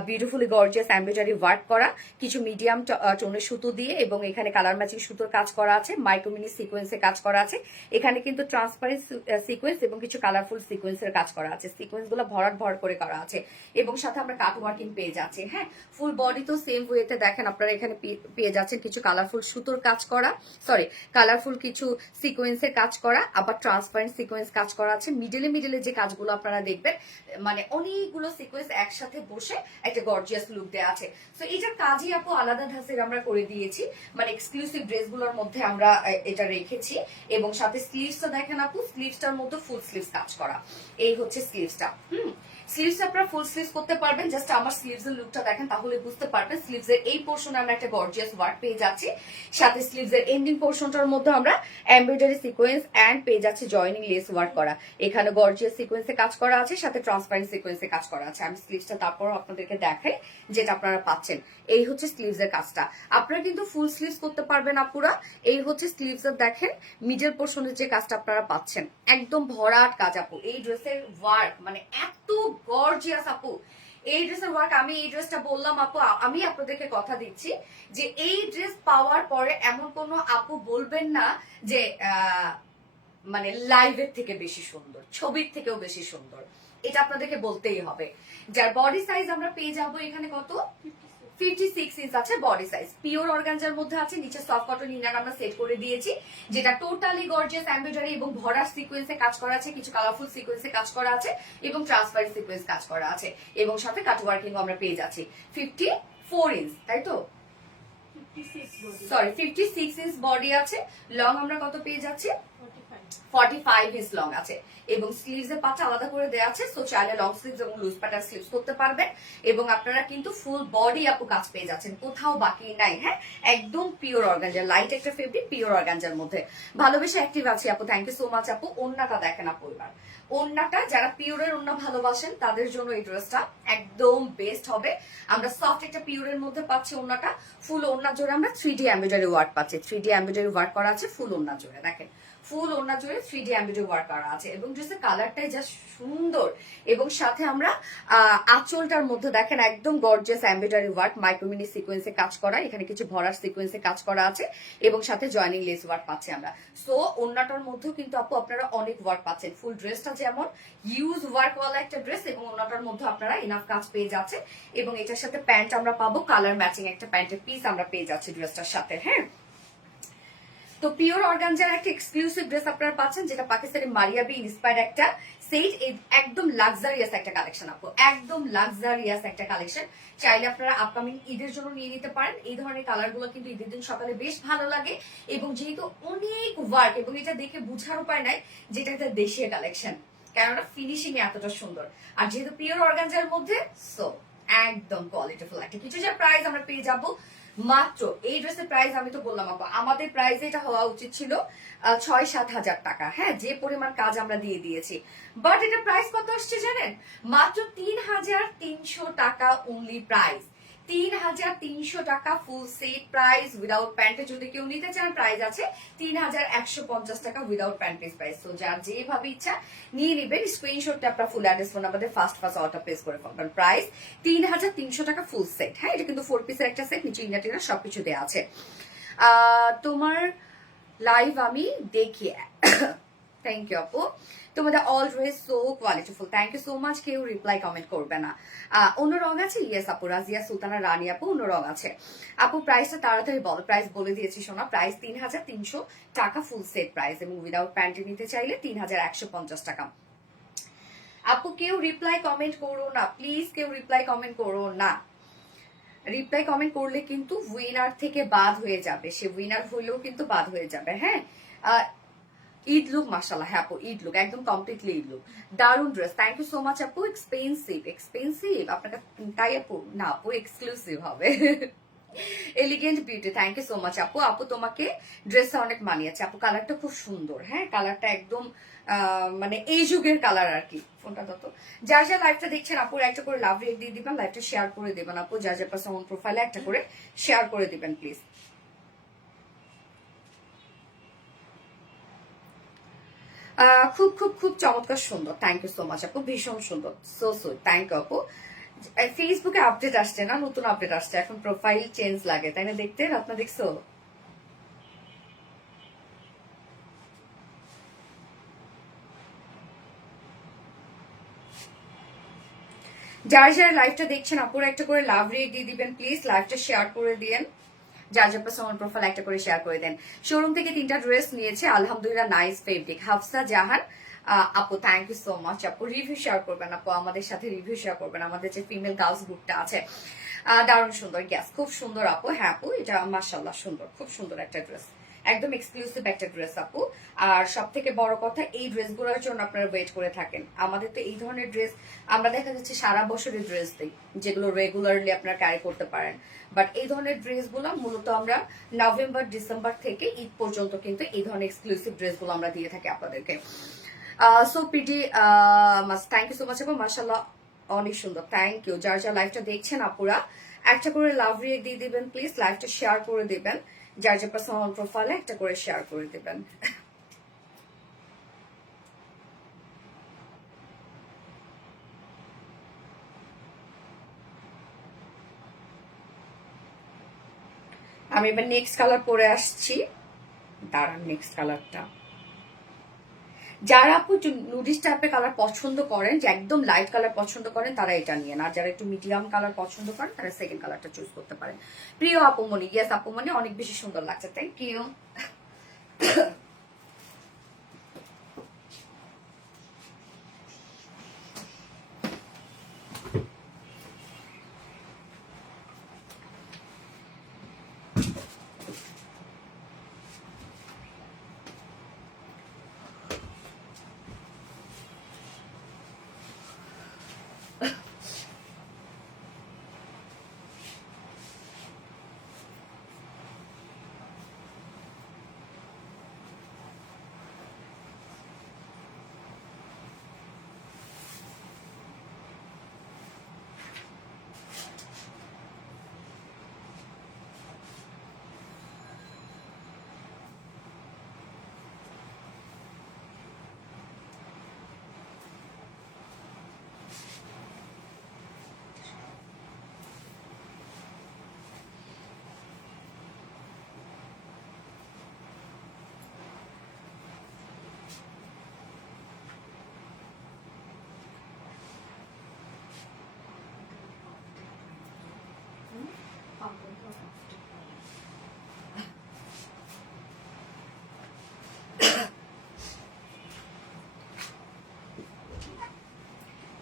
বিউটিফুলি গর্জিয়াস এমব্রয়ডারি ওয়ার্ক করা, কিছু মিডিয়াম টোনের সুতো দিয়ে, এবং এখানে কালার ম্যাচিং সুতোর কাজ করা আছে, মাইক্রো মিনি সিকোয়েন্সে কাজ করা আছে। এখানে কিন্তু ট্রান্সপারেন্ট সিকোয়েন্স এবং কিছু কালারফুল সিকোয়েন্সের কাজ করা আছে, সিকোয়েন্স গুলো ভরাট ভর করে করা আছে, এবং সাথে আমরা কাট ওয়ার্কিং পেয়ে যাচ্ছি। হ্যাঁ ফুল বডি তো সেম ওয়েতে দেখেন আপনারা এখানে পেয়ে যাচ্ছেন কিছু কালারফুল সুতোর কাজ করা, সরি কালারফুল কিছু সিকোয়েন্সের কাজ করা, আবার ট্রান্সপারেন্ট সিকোয়েন্স কাজ করা আছে। মিডলে মিডলে যে কাজগুলো আপনারা দেখবেন, মানে অনেকগুলো সিকোয়েন্স একসাথে বসে একটা গর্জিয়াস লুক দেওয়া আছে। সো এটার কাজই আপু আলাদা ধাঁচের আমরা করে দিয়েছি, মানে এক্সক্লুসিভ ড্রেসগুলোর মধ্যে আমরা এটা রেখেছি। এবং সাথে স্লিভসটা দেখেন আপু, স্লিভসটার মধ্যে ফুল স্লিভস কাজ করা। এই হচ্ছে স্লিভসটা। স্লিভস আপনারা ফুল স্লিভস করতে পারবেন, জাস্ট আমার স্লিভস এর লুকটা দেখেন তাহলে বুঝতে পারবেন। স্লিভস এর এই পোর্শনে আমরা একটা গর্জিয়াস ওয়ার্ক পেয়ে যাচ্ছি, সাথে স্লিভস এর এন্ডিং পোর্শনটার মধ্যে আমরা এমব্রয়ডারি সিকোয়েন্স এন্ড পেয়ে যাচ্ছি জয়নিং লেস ওয়ার্ক করা। এখানে গর্জিয়াস সিকোয়েন্সে কাজ করা আছে, সাথে ট্রান্সপারেন্ট সিকোয়েন্সে কাজ করা আছে। আমি স্লিভসটা তারপর আপনাদেরকে দেখাই যেটা আপনারা পাচ্ছেন। এই হচ্ছে স্লিভস এর কাজটা, আপনারা কিন্তু ফুল স্লিভস করতে পারবেন আপুরা। এই হচ্ছে স্লিভস এর দেখেন মিডল পোর্শনের যে কাজটা আপনারা পাচ্ছেন, একদম ভরাট কাজ আপু। এই ড্রেসের ওয়ার্ক মানে এত গর্জিয়াস আপু, এই ড্রেসের ওয়ার্ক। আমি এই ড্রেসটা বললাম আপু, আমি আপনাদেরকে কথা দিচ্ছি যে এই ড্রেস পাওয়ার পরে এমন কোন আপু বলবেন না যে মানে লাইভের থেকে বেশি সুন্দর, ছবির থেকেও বেশি সুন্দর, এটা আপনাদেরকে বলতেই হবে। যার বডি সাইজ আমরা পেয়ে যাবো এখানে কত, 56 ইঞ্চ আছে বডি সাইজ, পিওর অর্গানজার মধ্যে আছে। নিচে সফট কটন ইনার আমরা সেট করে দিয়েছি, যেটা টোটালি গর্জিয়াস এমব্রয়ডারি এবং ভরার সিকোয়েন্সে কাজ করা আছে, কিছু কালারফুল সিকোয়েন্সে কাজ করা আছে, এবং ট্রান্সপারেন্ট সিকোয়েন্স কাজ করা আছে, এবং সাথে কাট ওয়ার্কিং আমরা পেয়ে যাচ্ছি। 54 ইঞ্চ, তাই তো, সরি 56 ইঞ্চ বডি আছে। লং আমরা কত পেয়ে যাচ্ছি, 45 ইঞ্চ লং আছে, এবং স্লিভস এর পাটা আলাদা করে দেওয়া আছে। সো চাইলে লং স্লিভস এবং লুজ প্যাটার্ন স্লিভস করতে পারবেন, এবং আপনারা কিন্তু ফুল বডি আপু কাজ পেয়ে যাচ্ছেন, কোথাও বাকি নাই। হ্যাঁ একদম পিওর অর্গানজা, লাইট একটা ফেব্রিক পিওর অর্গানজার মধ্যে। ভালোবেসে অ্যাক্টিভ আছি আপু, থ্যাংক ইউ সো মাচ আপু। ওন্নাটা দেখেন আপু, এবার ওন্নাটা যারা পিওরের ওন্না ভালোবাসেন তাদের জন্য এই ড্রেসটা একদম বেস্ট হবে। আমরা সফট একটা পিওরের মধ্যে পাচ্ছি ওন্নাটা, ফুল ওন্না জোরে আমরা 3D এমব্রয়ডারি ওয়ার্ক পাচ্ছি, 3D এমব্রয়ডারি ওয়ার্ক করা আছে ফুল ওন্না জোরে। দেখেন ফুল ওন্না জুড়ে 3D এমব্রয়ডারি ওয়ার্ক করা আছে, এবং ড্রেসের কালারটাই যা সুন্দর। এবং সাথে আমরা আঁচলটার মধ্যে দেখেন একদম গর্জিয়াস এমব্রয়ডারি ওয়ার্ক, মাইক্রোমিনি সিকোয়েন্সে কাজ করা, এখানে কিছু ভরার সিকোয়েন্সে কাজ করা আছে, এবং সাথে জয়নিং লেস ওয়ার্ক পাচ্ছি আমরা। সো ওন্নাটার মধ্যেও কিন্তু আপু আপনারা অনেক ওয়ার্ক পাচ্ছেন। ফুল ড্রেসটা যেমন হিউজ ওয়ার্কওয়ালা একটা ড্রেস, এবং ওন্নাটার মধ্যে আপনারা ইনাফ কাজ পেয়ে যাচ্ছে, এবং এটার সাথে প্যান্ট আমরা পাবো, কালার ম্যাচিং একটা প্যান্টের পিস আমরা পেয়ে যাচ্ছি ড্রেসটার সাথে। হ্যাঁ তো পিওর অর্গানজার একটা এক্সক্লুসিভ ড্রেস আপনারা পাচ্ছেন, যেটা পাকিস্তানি মারিয়া বি ইন্সপায়ার্ড একটা সেট, একদম লাক্সারিয়াস একটা কালেকশন আপু, একদম লাক্সারিয়াস একটা কালেকশন। চাইলে আপনারা আপকামিং ঈদের জন্য নিয়ে নিতে পারেন। এই ধরনের কালার গুলো কিন্তু ঈদের দিন সকালে বেশ ভালো লাগে, এবং যেহেতু অনেক ওয়ার্ক, এবং এটা দেখে বুঝার উপায় নাই যেটা একটা দেশীয় কালেকশন। কেননা ফিনিশিং এতটা সুন্দর, আর যেহেতু পিওর অর্গানজার মধ্যে, সো একদম কোয়ালিটিফুল একটা কিছু। যে প্রাইস আমরা পেয়ে যাব মাত্র, এই ড্রেসের প্রাইস আমি তো বললাম আপু, আমাদের প্রাইস এটা হওয়া উচিত ছিল 6-7 হাজার টাকা, হ্যাঁ, যে পরিমাণ কাজ আমরা দিয়ে দিয়েছি। বাট এটা প্রাইস কত আসছে জানেন? মাত্র 3,300 টাকা অনলি প্রাইস। 3,300 টাকা ফুল সেট প্রাইস উইদাউট প্যান্টে। যদি কেউ নিতে চান প্রাইস আছে 3,150 টাকা উইদাউট প্যান্টেজ প্রাইস। তো যার যেভাবে ইচ্ছা নিয়ে নেবেন, স্ক্রিনশটটা আপনার ফুল অ্যাড্রেস ফোন আমাদের ফার্স্ট অর্ডার প্লেস করে ফেলবেন। প্রাইস 3,300 টাকা ফুল সেট, হ্যাঁ, এটা কিন্তু 4 পিসের একটা সেট, নিচে ইনার সবকিছু দেওয়া আছে। তোমার লাইভ আমি দেখি, থ্যাংক ইউ আপু, তোমাদের always so qualityful, thank you so much. কেউ রিপ্লাই কমেন্ট করবে না। অন্য রং আছে? ইয়েস আপু, রাজিয়া সুলতানা রানী আপু, অন্য রং আছে। আপু প্রাইসটা তাড়াতাড়ি বলো। প্রাইস বলে দিয়েছি সোনা, প্রাইস 3,300 টাকা ফুল সেট প্রাইস, এবং উইদাউট প্যান্টে নিতে চাইলে 3,150 টাকা। আপু কেউ রিপ্লাই কমেন্ট করো না প্লিজ, কেউ রিপ্লাই কমেন্ট করো না। রিপ্লাই কমেন্ট করলে কিন্তু উইনার থেকে বাদ হয়ে যাবে, সে উইনার হইলেও কিন্তু বাদ হয়ে যাবে, হ্যাঁ। ঈদ লুক মাশাআল্লাহ, হ্যাঁ আপু ঈদ লুক, একদম কমপ্লিটলি ঈদ লুক, দারুন dress, thank you so much আপু। এক্সপেন্সিভ আপনাকে, তাই আপু? না আপু, এক্সক্লুসিভ হবে। Elegant beauty, thank you so much আপু। আপু তোমাকে ড্রেসটা অনেক মানিয়েছে আপু, কালারটা খুব সুন্দর, হ্যাঁ, কালারটা একদম মানে এই যুগের কালার আর কি। ফোনটা তত যার যা লাইভটা দেখছেন আপুর একটা করে লাভ রেট দিয়ে দিবেন, লাইভটা শেয়ার করে দেবেন আপু, যার যার পার্সোনাল প্রোফাইলে একটা করে শেয়ার করে দিবেন প্লিজ। খুব খুব খুব চমৎকার সুন্দর, থ্যাংক ইউ সো মাচ আপু, ভীষণ সুন্দর, সো সুইট, থ্যাংক ইউ আপু। ফেসবুকে আপডেট আসছে না, নতুন আপডেট আসছে, এখন প্রোফাইল চেঞ্জ লাগে, তাই না? দেখতে আপনার দেখছো? যার যারা লাইভটা দেখছেন আপুরা একটা করে লাভ রেট দিয়ে দিবেন প্লিজ, লাইভটা শেয়ার করে দিন, যার যার পার্সোনাল প্রোফাইল একটা করে শেয়ার করে দেন। শোরুম থেকে 3টা ড্রেস নিয়েছে আলহামদুলিল্লাহ, নাইস ফেব্রিক। হাফসা জাহান আপু, থ্যাংক ইউ সো মাচ আপু। রিভিউ শেয়ার করবেন আপু, আমাদের সাথে রিভিউ শেয়ার করবেন, আমাদের যে ফিমেল গার্লস গ্রুপটা আছে। দারুণ সুন্দর, গ্যাস খুব সুন্দর আপু, হ্যাঁ আপু এটা মাশাআল্লাহ সুন্দর, খুব সুন্দর একটা ড্রেস, একদম এক্সক্লুসিভ একটা ড্রেস আপু। আর সব থেকে বড় কথা, এই ড্রেসগুলোর জন্য আপনারা ওয়েট করে থাকেন। আমাদের তো এই ধরনের ড্রেস আমরা দেখা যাচ্ছে সারা বছরের ড্রেস দিই, যেগুলো রেগুলারলি আপনারা ক্যারি করতে পারেন। বাট এই ধরনের ড্রেসগুলো মূলত আমরা নভেম্বর ডিসেম্বর থেকে ঈদ পর্যন্ত কিন্তু এই ধরনের এক্সক্লুসিভ ড্রেসগুলো আমরা দিয়ে থাকি আপনাদেরকে। So pretty, thank you so much আপু, মাশাআল্লাহ অনেক সুন্দর, থ্যাংক ইউ। যার যার লাইভটা দেখছেন আপুরা একটা করে লাভ রিয়েক্ট দিয়ে দিবেন প্লিজ, লাইভটা শেয়ার করে দিবেন, যার যার পার্সোনাল প্রোফাইলে একটা করে শেয়ার করে দিবেন। আমি এবার নেক্সট কালার পরে আসছি, দাঁড়ান নেক্সট কালারটা। যারা আপু নুডিস টাইপের কালার পছন্দ করেন, যে একদম লাইট কালার পছন্দ করেন, তারা এটা নিয়ে, আর যারা একটু মিডিয়াম কালার পছন্দ করেন তারা সেকেন্ড কালারটা চুজ করতে পারেন। প্রিয় আপুমনি, ইয়েস আপুমনি, অনেক বেশি সুন্দর লাগছে, থ্যাংক ইউ।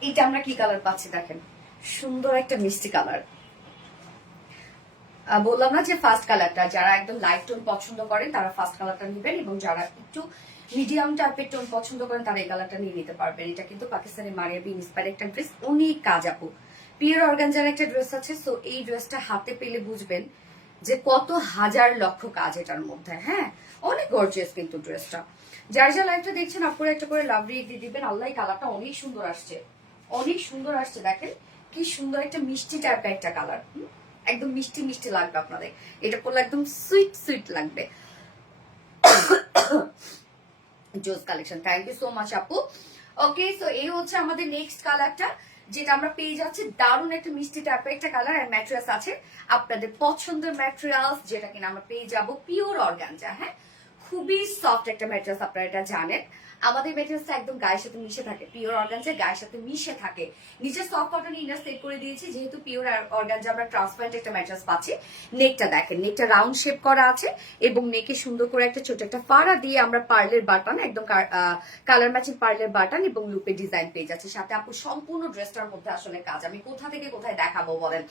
এটা আমরা কি কালার পাচ্ছি দেখেন, সুন্দর একটা মিষ্টি কালার। বললাম না যে ফার্স্ট কালারটা, যারা একদম লাইট টোন পছন্দ করেন তারা ফার্স্ট কালারটা নেবেন, এবং যারা একটু মিডিয়াম টাইপের টোন পছন্দ করেন তারা এই কালারটা নিয়ে নিতে পারবেন। এটা কিন্তু পাকিস্তানি মারিয়াবি ইন্সপায়ার একটা ড্রেস, অনেক কাজ আপু, পিওর অর্গানজার একটা ড্রেস আছে। সো এই ড্রেসটা হাতে পেলে বুঝবেন যে কত হাজার লক্ষ কাজ এটার মধ্যে। হ্যাঁ, অনেক গর্জিয়াস কিন্তু ড্রেসটা। যার যা লাইফটা দেখছেন আপনারা একটা করে লাভ রিয়েক্ট দিয়ে দিবেন। আল্লাহ, কালারটা অনেক সুন্দর আসছে, অনেক সুন্দর আসছে। দেখেন কি সুন্দর একটা মিষ্টি টাইপের একটা কালার, একদম মিষ্টি মিষ্টি লাগবে আপনাদের। এটা পরলে একদম সুইট সুইট লাগবে। জোস collection, thank you so much আপু। ওকে, সো এই হচ্ছে আমাদের নেক্সট কালারটা, যেটা আমরা পেয়ে যাচ্ছি দারুণ একটা মিষ্টি টাইপের একটা কালার। আর ম্যাটেরিয়ালস আছে আপনাদের পছন্দের ম্যাটেরিয়ালস, যেটা কিনা আমরা পেয়ে যাব পিওর অর্গানজা। হ্যাঁ, খুবই সফট একটা ম্যাটেরিয়ালস, আপনারা এটা জানেন। আমাদের ম্যাটেরিয়ালসটা একদম গায়ের সাথে মিশে থাকে, পিওর অর্গানজা গায়ের সাথে মিশে থাকে। নিচে সফট কটন ইনার সেট করে দিয়েছি, যেহেতু পিওর অর্গানজা আমরা ট্রান্সপারেন্ট একটা ম্যাটেরিয়ালস পাচ্ছি। নেকটা দেখেন, নেকটা রাউন্ড শেপ করা আছে এবং নেকে সুন্দর করে একটা ছোট একটা ফাড়া দিয়ে আমরা পার্লের বাটন, একদম কালার ম্যাচিং পার্লের বাটন এবং লুপে ডিজাইন পেয়ে যাচ্ছে। সাথে আপু সম্পূর্ণ ড্রেসটার মধ্যে আসলে কাজ, আমি কোথা থেকে কোথায় দেখাবো বলেন।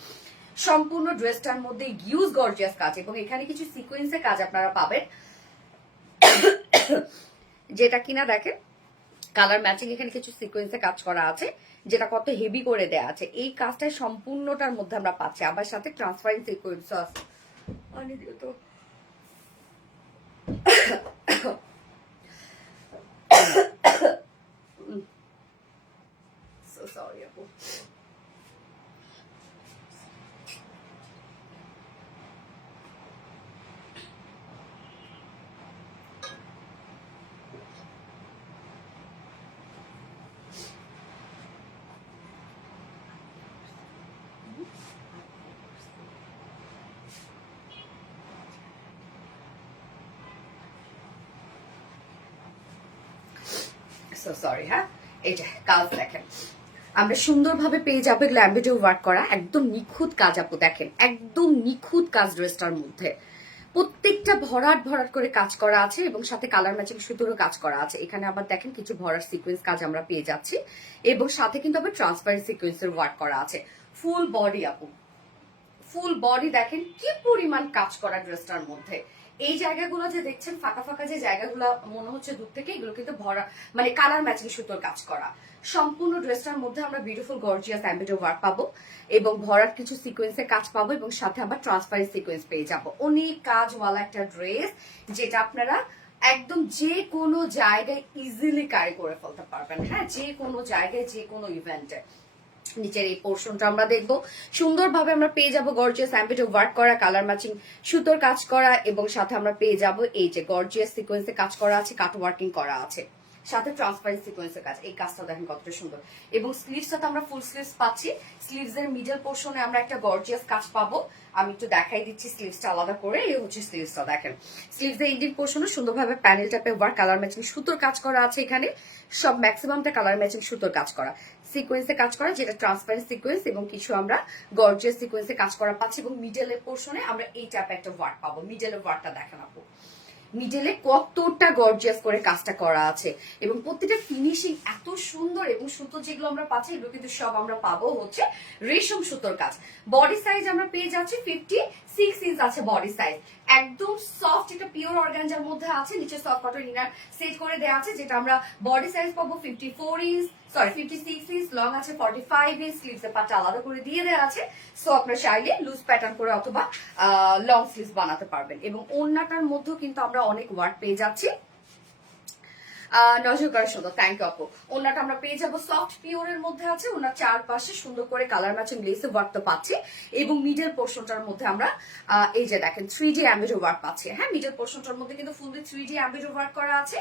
সম্পূর্ণ ড্রেসটার মধ্যে হিউজ গর্জিয়াস কাজ এবং এখানে কিছু সিকোয়েন্সের কাজ আপনারা পাবেন, যেটা কিনা দেখেন কালার ম্যাচিং এখানে কিছু সিকোয়েন্সে কাজ করা আছে, যেটা কত হেভি করে দেয়া আছে। এই কাজটা সম্পূর্ণটার মধ্যে আমরা পাচ্ছি, আবার সাথে ট্রান্সপারেন্ট সিকোয়েন্স আছে। So sorry আপু। So sorry. হ্যাঁ, এই যে কাজ দেখেন, আমরা সুন্দরভাবে পেয়ে যাবে ল্যাম্বেজও ওয়ার্ক করা, একদম নিখুঁত কাজ আপু। দেখেন একদম নিখুঁত কাজ ড্রেসটার মধ্যে, প্রত্যেকটা ভরাট ভরাট করে কাজ করা আছে এবং সাথে কালার ম্যাচিং সুতোরও কাজ করা আছে। এখানে আবার দেখেন কিছু ভরার সিকোয়েন্স কাজ আমরা পেয়ে যাচ্ছি এবং সাথে কিন্তু আবার ট্রান্সপারেন্ট সিকোয়েন্সের ওয়ার্ক করা আছে। ফুল বডি আপু, ফুল বডি দেখেন কি পরিমাণ কাজ করা ড্রেসটার মধ্যে। এই জায়গাগুলো যে দেখছেন ফাঁকা ফাঁকা যে জায়গাগুলো মনে হচ্ছে দূর থেকে, এগুলো কিন্তু ভরা মানে কালার ম্যাচিং সুতোর কাজ করা। সম্পূর্ণ ড্রেসটার মধ্যে আমরা বিউটিফুল গর্জিয়াস এমব্রয়ডারি ওয়ার্ক পাবো এবং ভরাট কিছু সিকোয়েন্সের কাজ পাবো এবং সাথে আবার ট্রান্সপারেন্ট সিকোয়েন্স পেয়ে যাবো। অনেক কাজওয়ালা একটা ড্রেস, যেটা আপনারা একদম যে কোনো জায়গায় ইজিলি ক্যারি করে ফেলতে পারবেন। হ্যাঁ, যে কোনো জায়গায় যে কোনো ইভেন্টে। নিচের এই পোর্শনটা আমরা দেখবো সুন্দরভাবে আমরা পেয়ে যাবো গর্জিয়াস এমব্রয়ডারি ওয়ার্ক করা, কালার ম্যাচিং সুতোর কাজ করা এবং সাথে আমরা পেয়ে যাবো এই যে গর্জিয়াস সিকোয়েন্সে কাজ করা আছে, কাট ওয়ার্কিং করা আছে, সাথে ট্রান্সপারেন্ট সিকোয়েন্সের কাজ। এই কাজটা দেখেন কতটা সুন্দর। এবং স্লিভসটা তো আমরা ফুল স্লিভস পাচ্ছি, স্লিভস এর মিডল পোর্শনে আমরা একটা গর্জিয়াস কাজ পাবো। আমি একটু দেখাই দিচ্ছি স্লিভসটা আলাদা করে। এই হচ্ছে স্লিভসটা দেখেন, স্লিভস এর ইন্ডির পোর্শনে সুন্দরভাবে প্যানেল টাইপের ওয়ার্ক, কালার ম্যাচিং সুতোর কাজ করা আছে। এখানে সব ম্যাক্সিমামটা কালার ম্যাচিং সুতোর কাজ করা, সিকোয়েন্সে কাজ করা, যেটা ট্রান্সপারেন্ট সিকোয়েন্স এবং কিছু আমরা গর্জিয়াস সিকোয়েন্সে কাজ করা পাচ্ছি। এবং মিডলের পোর্শনে আমরা এই টাইপের একটা ওয়ার্ক পাবো। মিডলের ওয়ার্কটা দেখেন আপু, মিডলে কতটা গর্জিয়াস করে কাজটা করা আছে এবং প্রত্যেকটা ফিনিশিং এত সুন্দর। এবং সুতো যেগুলো আমরা পাচ্ছি এগুলো কিন্তু সব আমরা পাবো হচ্ছে রেশম সুতোর কাজ। বডি সাইজ আমরা পেয়ে যাচ্ছি 56 ইঞ্চ আছে বডি সাইজ, একদম সফট একটা পিওর অর্গানজার মধ্যে আছে। নিচে সফট কটন ইনার সেট করে দেওয়া আছে, যেটা আমরা বডি সাইজ পাবো 54 ইঞ্চ, সরি 56 ইঞ্চ, লং আছে 45 ইঞ্চ, স্লিভস এর পাটটা আলাদা করে দিয়ে দেওয়া আছে। সো আপনারা চাইলে লুজ প্যাটার্ন করে অথবা লং স্লিভস বানাতে পারবেন। এবং ওড়নাটার মধ্যেও কিন্তু আমরা অনেক ওয়ার্ক পেয়ে যাচ্ছি। নজর করার সুন্দর, থ্যাংক ইউ আপু। ওনাটা আমরা পেয়ে যাবো সফট পিওরের মধ্যে আছে, ওনার চারপাশে সুন্দর করে কালার ম্যাচিং লেসে ওয়ার্ক তো পাচ্ছি এবং মিডল পোর্শনটার মধ্যে আমরা এই যে দেখেন 3D এমব্রয়ডারি ওয়ার্ক পাচ্ছি। হ্যাঁ, মিডল পোর্শনটার মধ্যে কিন্তু ফুললি 3D এমব্রয়ডারি ওয়ার্ক করা আছে।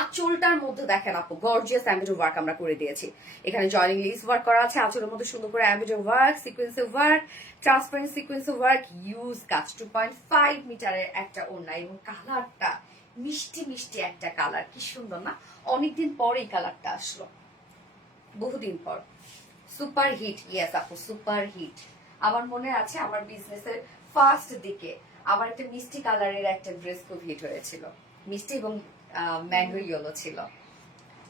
আঁচলটার মধ্যে দেখেন আপু গর্জিয়াস এমব্রয়ডারি ওয়ার্ক আমরা করে দিয়েছি। এখানে জয়েনিং লেস ওয়ার্ক করা আছে, আঁচলের মধ্যে সুন্দর করে এমব্রয়ডারি ওয়ার্ক, সিকোয়েন্সের ওয়ার্ক, ট্রান্সপারেন্ট সিকোয়েন্সের ওয়ার্ক, ইউজ কাজ। 2.5 মিটারের একটা ওড়না এবং কালারটা মিষ্টি মিষ্টি একটা কালার, কি সুন্দর না? অনেকদিন পর এই কালারটা আসলো, বহুদিন পর। সুপার হিট, ইয়েস আপু সুপার হিট। আমার মনে আছে আমার বিজনেসের ফার্স্ট দিকে আমার একটা মিষ্টি কালারের একটা ড্রেস খুব হিট হয়েছিল, মিষ্টি এবং ম্যাঙ্গো ইয়েলো ছিল,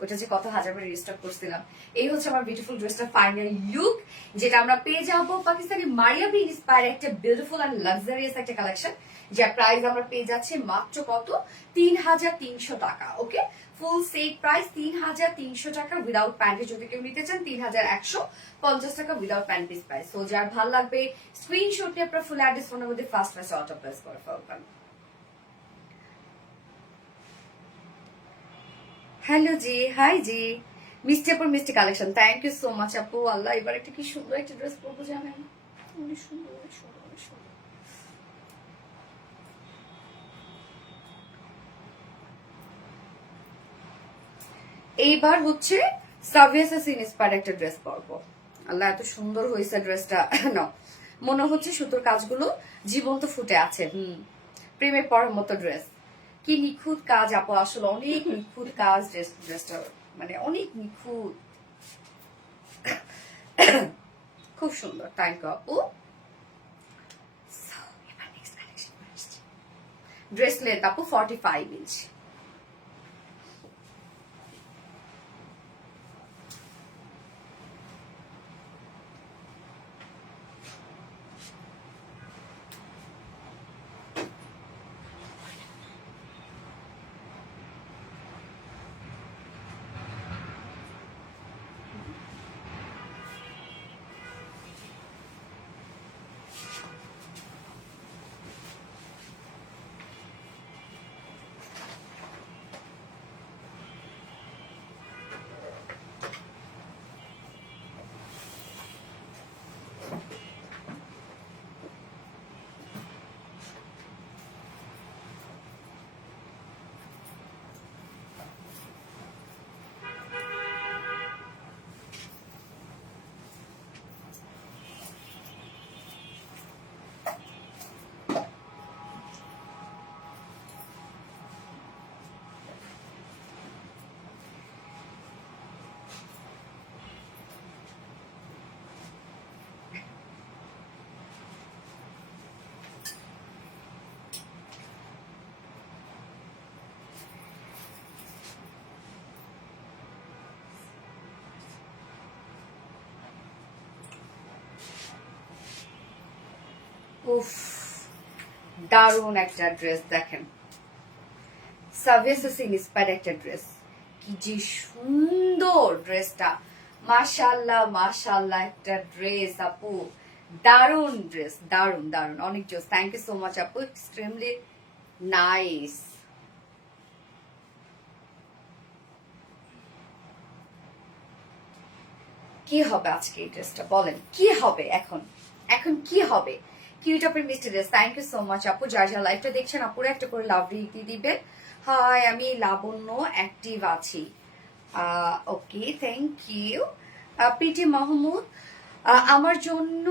ওটা যে কত হাজার করে রিস্টক করছিলাম। এই হচ্ছে আমার বিউটিফুল ড্রেসটা ফাইনাল লুক, যেটা আমরা পেয়ে যাবো পাকিস্তানি মারিয়াবি ইন্সপায়ার একটা বিউটিফুল এন্ড লাক্সারিয়াস একটা কালেকশন, যার প্রাইস আমরা পেয়ে যাচ্ছি মাত্র কত 3300 টাকা। ওকে, ফুল সেট প্রাইস ৩৩০০ টাকা উইদাউট প্যান্টে। যদি কেউ নিতে চান ৩১৫০ টাকা উইদাউট প্যান্ট পিস প্রাইস। তো যার ভালো লাগবে স্ক্রিনশট নিয়ে আপনার ফুল অ্যাড্রেস ফোনের মধ্যে ফার্স্ট ক্লাস অর্ডার প্লেস করে ফেলবেন। হ্যালো জি, হাই জি, মিষ্টি আপুর মিষ্টি collection, thank you so much আপু। আল্লাহ, এবার একটা কি সুন্দর একটা ড্রেস পরবো জানেন, অনেক সুন্দর অনেক সুন্দর অনেক সুন্দর। এইবার হচ্ছে সাভিয়াসেস ইন্সপায়ার্ড একটা ড্রেস পরবো। আল্লাহ, এত সুন্দর হয়েছে ড্রেসটা। না, মনে হচ্ছে সুতোর কাজগুলো জীবন্ত ফুটে আছে। প্রেমে পড়ার মতো ড্রেস। কি নিখুঁত কাজ আপু, আসলে অনেক নিখুঁত কাজ ড্রেসটা, মানে অনেক নিখুঁত, খুব সুন্দর। থ্যাংক ইউ আপু। ড্রেস লেন্থ আপু 45 ইঞ্চ। উফ, দারুণ একটা ড্রেস। দেখেন, সাভিয়াসেস ইন্সপায়ার্ড একটা ড্রেস, কি যে সুন্দর ড্রেসটা। মাশাআল্লাহ মাশাআল্লাহ একটা ড্রেস আপু, দারুণ ড্রেস, দারুণ দারুণ, অনেক জোস। থ্যাংক ইউ সো মাচ আপু, এক্সট্রিমলি নাইস। কি হবে আজকে এই ড্রেসটা, বলেন কি হবে এখন, এখন কি হবে? কিউট আপের মিষ্টি dress. Thank you so much আপু। যারা যারা লাইভটা দেখছেন আপুরা একটা করে লাভ রিক্তি দিবেন। হাই, আমি লাবণ্য, অ্যাক্টিভ আছি। ওকে, থ্যাংক ইউ। পিটি মাহমুদ, আমার জন্য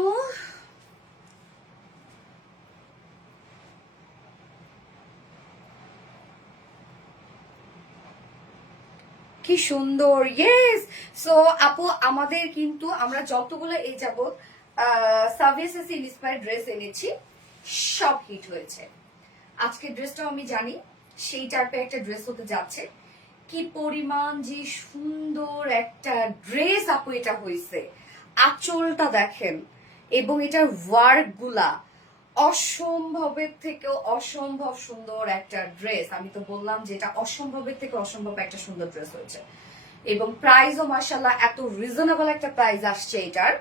কি সুন্দর। ইয়েস। সো আপু, আমাদের কিন্তু আমরা যতগুলো এই যাবৎ সার্ভিসেস ইন্সপায়ার্ড ড্রেস এনেছি সব হিট হয়েছে। আজকের ড্রেসটাও আমি জানি সেই টাইপের একটা ড্রেস হতে যাচ্ছে। কি পরিমাণ যে সুন্দর একটা ড্রেস আপু এটা হয়েছে। আঁচলটা দেখেন এবং এটার ওয়ার্ক গুলা অসম্ভবের থেকেও অসম্ভব সুন্দর একটা ড্রেস। আমি তো বললাম যে এটা অসম্ভবের থেকে অসম্ভব একটা সুন্দর ড্রেস হয়েছে এবং প্রাইসও মাশাআল্লাহ এত রিজনেবল একটা প্রাইস আসছে এটার,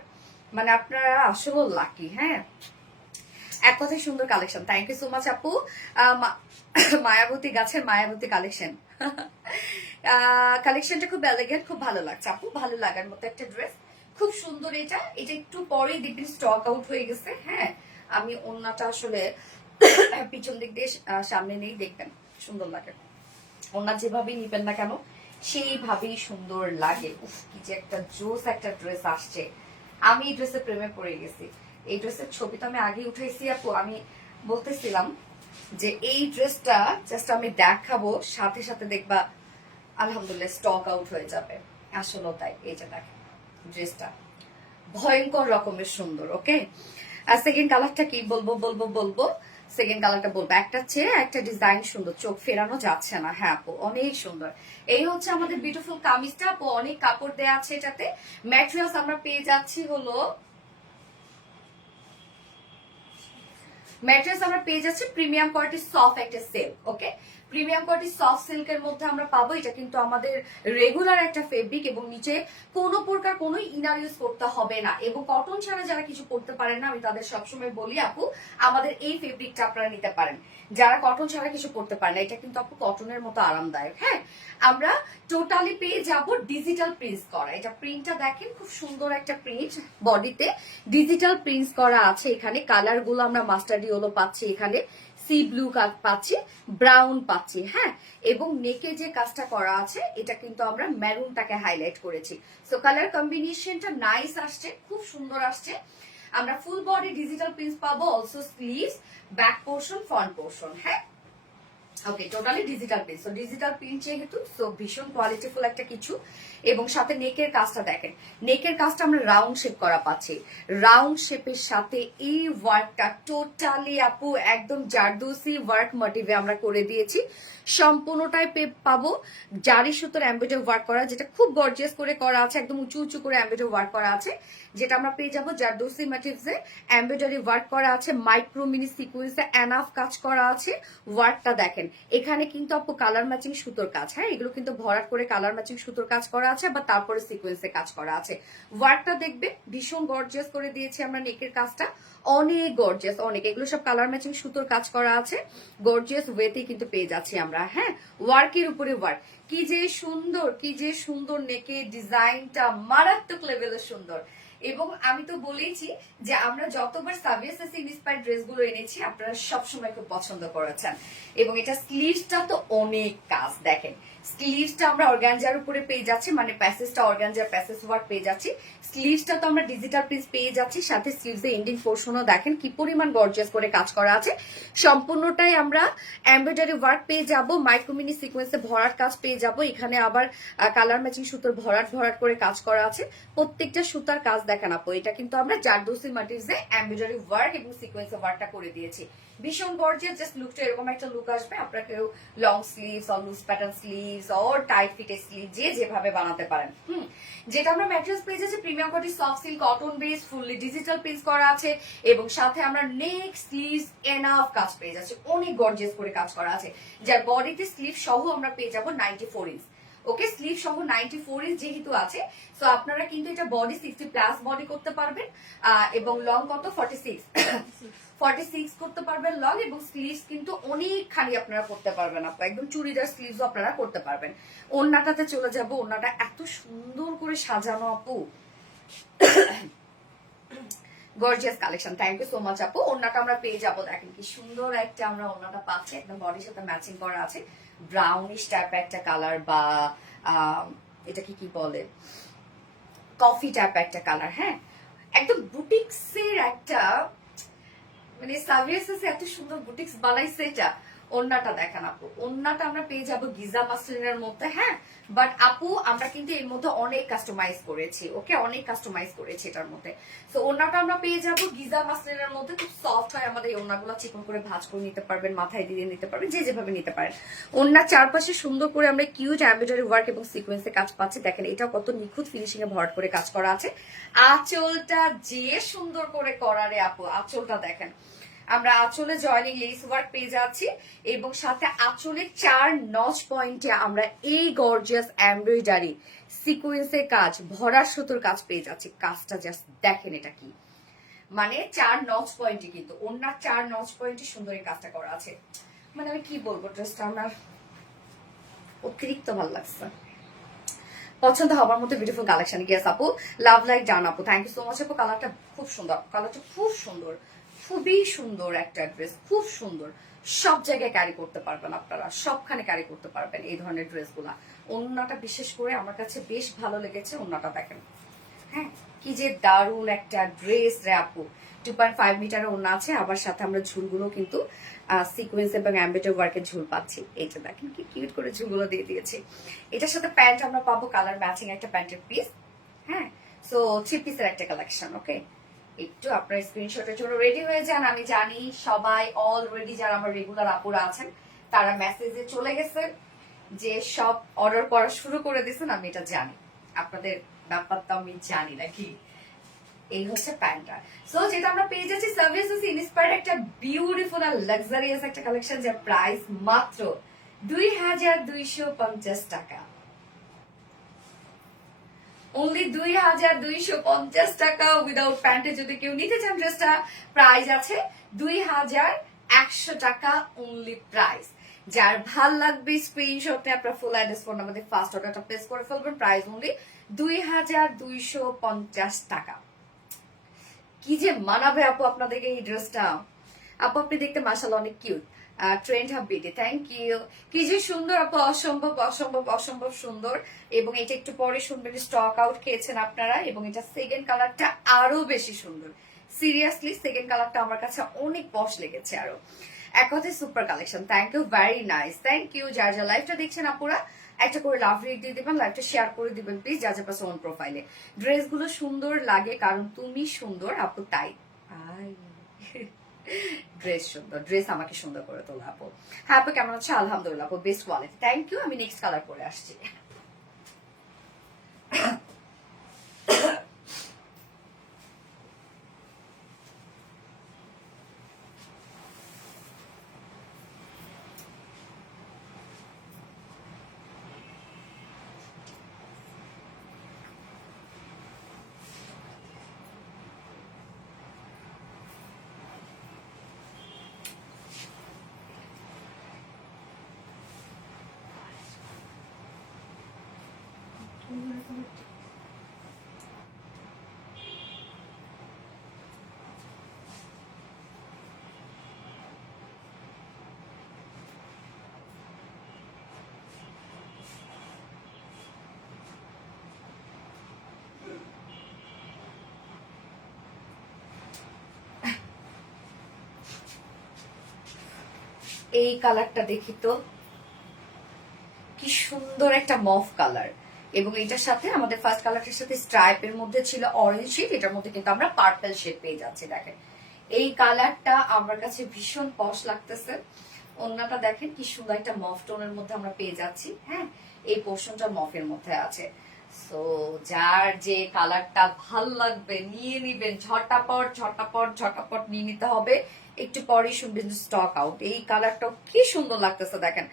মানে আপনারা আসলে লাকি। হ্যাঁ, এক কথায় সুন্দর collection. Thank you so much আপু। মায়াবতী গাছের মায়াবতী কালেকশন। কালেকশনটা খুব এলিগেন্ট, খুব ভালো লাগছে আপু, ভালো লাগার মতো একটা ড্রেস, খুব সুন্দর। এটা এটা একটু পরেই দেখবেন স্টক আউট হয়ে গেছে। হ্যাঁ, আমি ওন্নাটা আসলে পিছন দিক দিয়ে সামনে নেই, দেখবেন সুন্দর লাগে। ওন্না যেভাবেই নিবেন না কেন সেইভাবেই সুন্দর লাগে। উফ, কি যে একটা জোস একটা ড্রেস আসছে। আমি এই ড্রেসের প্রেমে পড়ে গেছি। এই ড্রেসের ছবি তো আমি আগে উঠাইছি আপু। আমি বলতেছিলাম যে এই ড্রেসটা জাস্ট আমি দেখাবো, সাথে সাথে দেখবা আলহামদুলিল্লাহ স্টক আউট হয়ে যাবে। আসলে তাই। এই যে দেখেন ড্রেসটা ভয়ঙ্কর রকমের সুন্দর। ওকে, আর সেকেন্ড কালারটা কি বলবো সেকেন্ড কালারটা বলবো। একটা চেয়ে একটা ডিজাইন সুন্দর, চোখ ফেরানো যাচ্ছে না। হ্যাঁ আপু, অনেক সুন্দর। এই হচ্ছে আমাদের বিউটিফুল কামিজটা আপু, অনেক কাপড় দেয়া আছে এটাতে। ম্যাটেরিয়ালস আমরা পেয়ে যাচ্ছি হলো, ম্যাটেরিয়ালস আমরা পেয়ে যাচ্ছি প্রিমিয়াম কোয়ালিটি সফট একটা সিল্ক। ওকে, প্রিমিয়াম কোয়ালিটি সফট সিল্কের মধ্যে আমরা পাবো। এটা কিন্তু আমাদের রেগুলার একটা ফেব্রিক এবং নিচে কোনো প্রকার কোনো ইনার ইউজ করতে হবে না। এবং কটন ছাড়া যারা কিছু করতে পারেন না, আমি তাদের সবসময় বলি আপু আমাদের এই ফেব্রিকটা আপনারা নিতে পারেন, যারা কটন ছাড়া কিছু করতে পারে না। এটা কিন্তু আপু কটনের মতো আরামদায়ক। হ্যাঁ, আমরা টোটালি পেয়ে যাব ডিজিটাল প্রিন্টস করা। এটা প্রিন্টটা দেখেন, খুব সুন্দর একটা প্রিন্ট, বডিতে ডিজিটাল প্রিন্টস করা আছে। এখানে কালার গুলো আমরা মাস্টার্ড ইয়েলো পাচ্ছি, এখানে সি ব্লু পাচ্ছি, ব্রাউন পাচ্ছি। হ্যাঁ, এবং নেকে যে কাজটা করা আছে এটা কিন্তু আমরা মেরুনটাকে হাইলাইট করেছি। সো কালার কম্বিনেশনটা নাইস আসছে, খুব সুন্দর আসছে। আমরা ফুল বডি ডিজিটাল প্রিন্টস পাবো, also sleeves, back portion, front portion. হ্যাঁ, okay, totally digital print. So digital print যেহেতু, সো ভীষণ কোয়ালিটিফুল একটা কিছু। এবং সাথে নেকের কাজটা দেখেন, নেকের কাজটা আমরা রাউন্ড শেপ করা পাচ্ছি। রাউন্ড শেপের সাথে এই ওয়ার্কটা টোটালি আপু একদম জারদৌসি ওয়ার্ক মোটিভে আমরা করে দিয়েছি। সম্পূর্ণটাই পাবো জারি সুতোর এমব্রয়ডারি ওয়ার্ক করা, যেটা খুব গর্জিয়াস করে করা আছে, একদম উঁচু উঁচু করে এমব্রয়ডারি ওয়ার্ক করা আছে, যেটা আমরা পেয়ে যাবো জারদৌসি মোটিভসে। এমব্রয়ডারি ওয়ার্ক করা আছে, মাইক্রো মিনি সিকোয়েন্সে এনাফ কাজ করা আছে। ওয়ার্কটা দেখেন, এখানে কিন্তু আপু কালার ম্যাচিং সুতোর কাজ। হ্যাঁ, এগুলো কিন্তু ভরাট করে কালার ম্যাচিং সুতোর কাজ করা আছে, বা তারপরে সিকোয়েন্সে কাজ করা আছে। ওয়ার্কটা দেখবে ভীষণ গর্জিয়াস করে দিয়েছি আমরা। নেকের কাজটা অনেক গর্জিয়াস, অনেক, এগুলো সব কালার ম্যাচিং সুতোর কাজ করা আছে। গর্জিয়াস ওয়েতে কিন্তু পেয়ে যাচ্ছি আমরা। হ্যাঁ, ওয়ার্কের উপরে ওয়ার্ক, কি যে সুন্দর, কি যে সুন্দর নেকের ডিজাইনটা, মারাত্মক লেভেলের সুন্দর। এবং আমি তো বলেইছি যে আমরা যতবার সাবিয়াসি ইন্সপায়ার্ড ড্রেসগুলো এনেছি আপনারা সবসময় খুব পছন্দ করেছেন। এবং এটা স্লিভসটা তো অনেক কাজ দেখেন, স্লিভসটা আমরা অর্গানজার উপরে পেয়ে যাচ্ছি, মানে প্যাসেজটা অর্গানজার প্যাসেজ ওয়ার্ক পেয়ে যাচ্ছি। স্লিভসটা তো আমরা ডিজিটাল প্রিন্ট পেয়ে যাচ্ছি, সাথে স্লিভস এর এন্ডিং পোর্শনও দেখেন কি পরিমাণ গর্জিয়াস করে কাজ করা আছে। সম্পূর্ণটাই আমরা এমব্রয়ডারি ওয়ার্ক পেয়ে যাব, মাইক্রোমিনি সিকোয়েন্সে ভরাট কাজ পেয়ে যাব। এখানে আবার কালার ম্যাচিং সুতোর ভরাট ভরাট করে কাজ করা আছে। প্রত্যেকটা সুতার কাজ দেখেন আপু, এটা কিন্তু আমরা জারদৌসি মোটিভসে এমব্রয়ডারি ওয়ার্ক এবং সিকোয়েন্সে ওয়ার্কটা করে দিয়েছি। ভীষণ গর্জিয়াস, জাস্ট লুকটা এরকম একটা লুক আসবে। আপনারা কেউ long sleeves or loose pattern sleeves or tight fitted sleeve যে যেভাবে বানাতে পারেন। যেটা আমরা ম্যাটেরিয়ালস পেয়ে যাচ্ছি premium quality soft silk cotton base, fully digital prints করা আছে। এবং সাথে আমরা নেক স্লিভস এনাফ কাজ পেয়ে যাচ্ছি, অনেক গর্জিয়াস করে কাজ করা আছে, যার বডিতে স্লিভ সহ আমরা পেয়ে যাবো 94 ইঞ্চ। ওকে, স্লিভ সহ 94 ইঞ্চ যেহেতু আছে, সো আপনারা কিন্তু এটা বডি 60 প্লাস বডি করতে পারবেন। এবং লং কত 46 করতে পারবেন লং। এবং স্লিভস কিন্তু অনেকখানি আপনারা করতে পারবেন আপু, একদম চুড়িদার স্লিভস আপনারা করতে পারবেন। ওড়নাটাতে চলে যাব, ওড়নাটা এত সুন্দর করে সাজানো আপু, gorgeous collection. Thank you so much আপু। ওড়নাটা আমরা পেয়ে যাবো, দেখেন কি সুন্দর একটা আমরা ওড়নাটা পাচ্ছি, একদম বডির সাথে ম্যাচিং করা আছে। ব্রাউনিশ টাইপ একটা কালার, বা এটা কি বলে, কফি টাইপ একটা কালার। হ্যাঁ, একদম বুটিক্সের একটা, মানে সাবিয়াসে এত সুন্দর বুটিক্স বানাইছে এটা। ওন্নাটা দেখেন আপু, ওন্নাটা আমরা পেয়ে যাবো গিজা মাসলিনের মধ্যে। হ্যাঁ, বাট আপু আমরা কিন্তু এর মধ্যে অনেক কাস্টমাইজ করেছি। ওকে, অনেক কাস্টমাইজ করেছি এটার মধ্যে। সো ওন্নাটা আমরা পেয়ে যাবো গিজা মাসলিনের মধ্যে, খুব সফট হয় আমাদের এই ওন্নাগুলো, চিকন করে ভাঁজ করে নিতে পারবেন, মাথায় দিয়ে নিতে পারবেন, যে যেভাবে নিতে পারেন। ওন্নার চারপাশে সুন্দর করে আমরা কিউট এমব্রয়ডারি ওয়ার্ক এবং সিকোয়েন্সে কাজ পাচ্ছি। দেখেন এটা কত নিখুঁত ফিনিশিং এ ভরাট করে কাজ করা আছে। আঁচলটা যে সুন্দর করে করা রে আপু, আঁচলটা দেখেন, আমরা আঁচলে জয়েনিং লেস ওয়ার্ক পেয়ে যাচ্ছি। এবং সাথে আঁচলে 4 নচ পয়েন্টে আমরা এই গর্জিয়াস এমব্রয়ডারি সিকোয়েন্সের কাজ, ভরার সুতোর কাজ পেয়ে যাচ্ছি। কাজটা জাস্ট দেখেন, এটা কি, মানে 4 নচ পয়েন্টে, কিন্তু অন্য 4 নচ পয়েন্টে সুন্দর এই কাজটা করা আছে। মানে আমি কি বলবো, ড্রেসটা আমার অতিরিক্ত ভালো লাগছে, পছন্দ হবার মতো বিউটিফুল কালেকশন। গিয়াস আপু, লাভ লাইক ডান আপু, থ্যাংক ইউ সো মাচ আপু। কালারটা খুব সুন্দর, কালারটা খুব সুন্দর, খুবই সুন্দর একটা ড্রেস, খুব সুন্দর। সব জায়গায় ক্যারি করতে পারবেন আপনারা, সবখানে ক্যারি করতে পারবেন এই ধরনের ড্রেসগুলা। ওন্নাটা বিশেষ করে আমার কাছে বেশ ভালো লেগেছে, ওন্নাটা দেখেন। হ্যাঁ, কি যে দারুণ একটা ড্রেস রে আপু। 2.5 মিটারের ওন্না আছে, আবার সাথে আমরা ঝুলগুলো কিন্তু সিকোয়েন্স এবং এমব্রয়ডারি ওয়ার্কের ঝুল পাচ্ছি। এইটা দেখেন কি কিউট করে ঝুলগুলো দিয়ে দিয়েছে। এটার সাথে প্যান্ট আমরা পাবো কালার ম্যাচিং একটা প্যান্টের পিস। হ্যাঁ, সো 3 পিসের একটা কালেকশন। ওকে, একটু আপনার স্ক্রিনশটের জন্য রেডি হয়ে যান। আমি জানি সবাই অলরেডি, যারা আমার রেগুলার আপুরা আছেন তারা মেসেজে চলে গেছেন, যে সব অর্ডার করা শুরু করে দিয়েছেন। আমি এটা জানি, আপনাদের ব্যাপারটা আমি জানি নাকি। এই হচ্ছে প্যান্টটা। সো যেটা আমরা পেয়ে যাচ্ছি সার্ভিসেস ইন্সপায়ার্ড একটা বিউটিফুল আর লাক্সারিয়াস একটা কালেকশন, যার প্রাইস মাত্র 2250 টাকা, অনলি 2250 টাকা উইদাউট প্যান্টে যদি কেউ নিতে চান ড্রেসটা প্রাইস আছে 2100 টাকা অনলি প্রাইস। যার ভাল লাগবে স্ক্রিনশট নিয়ে আপনার ফুল অ্যাড্রেস ফোন আমাদের ফার্স্ট অর্ডারটা প্লেস করে ফেলবেন। প্রাইস অনলি 2250 টাকা। কি যে মানাবে আপু আপনাদেরকে এই ড্রেসটা। আপু আপনি দেখতে মাশাআল্লাহ অনেক কিউট। ট্রেন্ড হাবিটি, থ্যাংক ইউ। কি যে সুন্দর আপু, অসম্ভব অসম্ভব অসম্ভব সুন্দর। এবং এটা একটু পরে শুনবেন স্টক আউট খেয়েছেন আপনারা, এবং এটা সেকেন্ড কালারটা আরো বেশি সুন্দর। সিরিয়াসলি সেকেন্ড কালারটা আমার কাছে অনেক পশ লেগেছে আরো। এক কথায় super collection. Thank you, very nice, thank you. যার যা লাইভটা দেখছেন আপুরা একটা করে লাভ রেট দিয়ে দিবেন, লাইভটা শেয়ার করে দিবেন প্লিজ যার যা পাশে অন প্রোফাইলে। ড্রেসগুলো সুন্দর লাগে কারণ তুমি সুন্দর আপু, তাই। ড্রেস সুন্দর, ড্রেস আমাকে সুন্দর করে তোলা আপু। হ্যাঁ আপু কেমন আছে? আলহামদুলিল্লাহ আপু, বেস্ট কোয়ালিটি, থ্যাংক ইউ। আমি নেক্সট কালার পরে আসছি। এই কালারটা দেখি তো, কি সুন্দর একটা মফ কালার। এবং এটার সাথে আমাদের ফার্স্ট কালারটার সাথে স্ট্রাইপের মধ্যে ছিল অরেঞ্জ শেড, এটার মধ্যে কিন্তু আমরা পার্পল শেড পেয়ে যাচ্ছি। দেখেন এই কালারটা আমার কাছে ভীষণ পশ লাগতেছে। অন্যটা দেখেন কি সুন্দর একটা মফ টোনের মধ্যে আমরা পেয়ে যাচ্ছি। হ্যাঁ, এই পোর্শনটা মফের মধ্যে আছে। সো যার যে কালারটা ভাল লাগবে নিয়ে নিবেন, ঝটাপট ঝটাপট ঝটাপট নিয়ে নিতে হবে। একটু পরে শুনবেন স্টক আউট। এই কালারটা কি সুন্দর লাগতেছে দেখেন।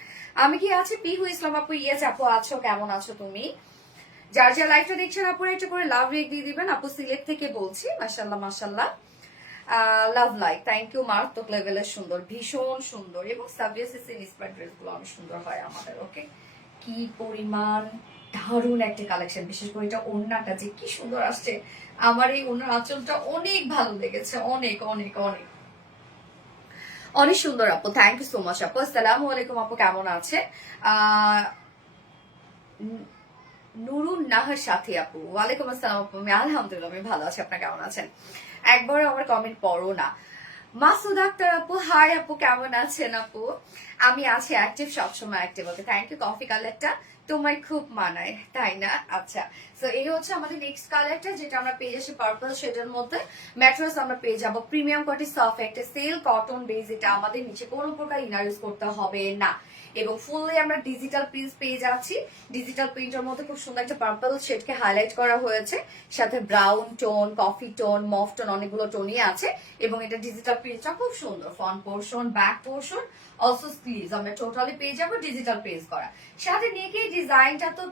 আমি কি আছে পিহু ইসলাম আপু, ইয়েস আপু আছো, কেমন আছো তুমি? যার যা লাইভটা দেখছেন আপুরা একটা করে লাভ রেক দিয়ে দিবেন। আপু সিলেট থেকে বলছি, মাশাল্লাহ মাশাল্লাহ, লাভ লাইক, থ্যাংক ইউ। মারাত্মক লেভেলের সুন্দর, ভীষণ সুন্দর। এবং সাবজেক্ট ইন্সপায়ার্ড ড্রেস গুলো অনেক সুন্দর হয় আমাদের। ওকে, কি পরিমাণ দারুণ একটা কালেকশন। বিশেষ করে এটা ওড়নাটা যে কি সুন্দর আসছে। আমার এই ওড়নার আঁচলটা অনেক ভালো লেগেছে, অনেক অনেক অনেক অনেক সুন্দর আপু, থ্যাংক ইউ সো মাচ আপু। আসসালামু আলাইকুম আপু, কেমন আছে? নুরুন নাহার সাথী আপু, ওয়ালাইকুম আসসালাম আপু। আমি আলহামদুলিল্লাহ আমি ভালো আছি, আপনার কেমন আছেন? একবার আমার কমেন্ট পড়ো না। মাসুদ আক্তার আপু, হাই আপু, কেমন আছেন আপু? আমি আছি অ্যাক্টিভ, সবসময় active. Okay, thank you. Coffee কালারটা তোমায় খুব মানায়, তাই না? আচ্ছা, তো এই হচ্ছে আমাদের নেক্সট কালারটা, যেটা আমরা পেয়ে যাচ্ছি পার্পল শেডের মধ্যে। ম্যাট্রেস আমরা পেয়ে যাবো প্রিমিয়াম কোয়ালিটি সফট একটা সেল কটন বেজ। এটা আমাদের নিচে কোনো প্রকার ইনার ইউজ করতে হবে না। এবং ফুললি আমরা ডিজিটাল প্রিন্ট পেয়ে যাচ্ছি। ডিজিটাল প্রিন্টের মধ্যে খুব সুন্দর একটা পার্পল শেডকে হাইলাইট করা হয়েছে, সাথে brown tone, coffee tone, mauve tone, অনেকগুলো টোনই আছে। এবং এটা ডিজিটাল প্রিন্টটা খুব সুন্দর। Front portion, back portion, also sleeves আমরা টোটালি পেয়ে যাবো ডিজিটাল প্রিন্ট করা। সাথে নেকের ডিজাইনটা তো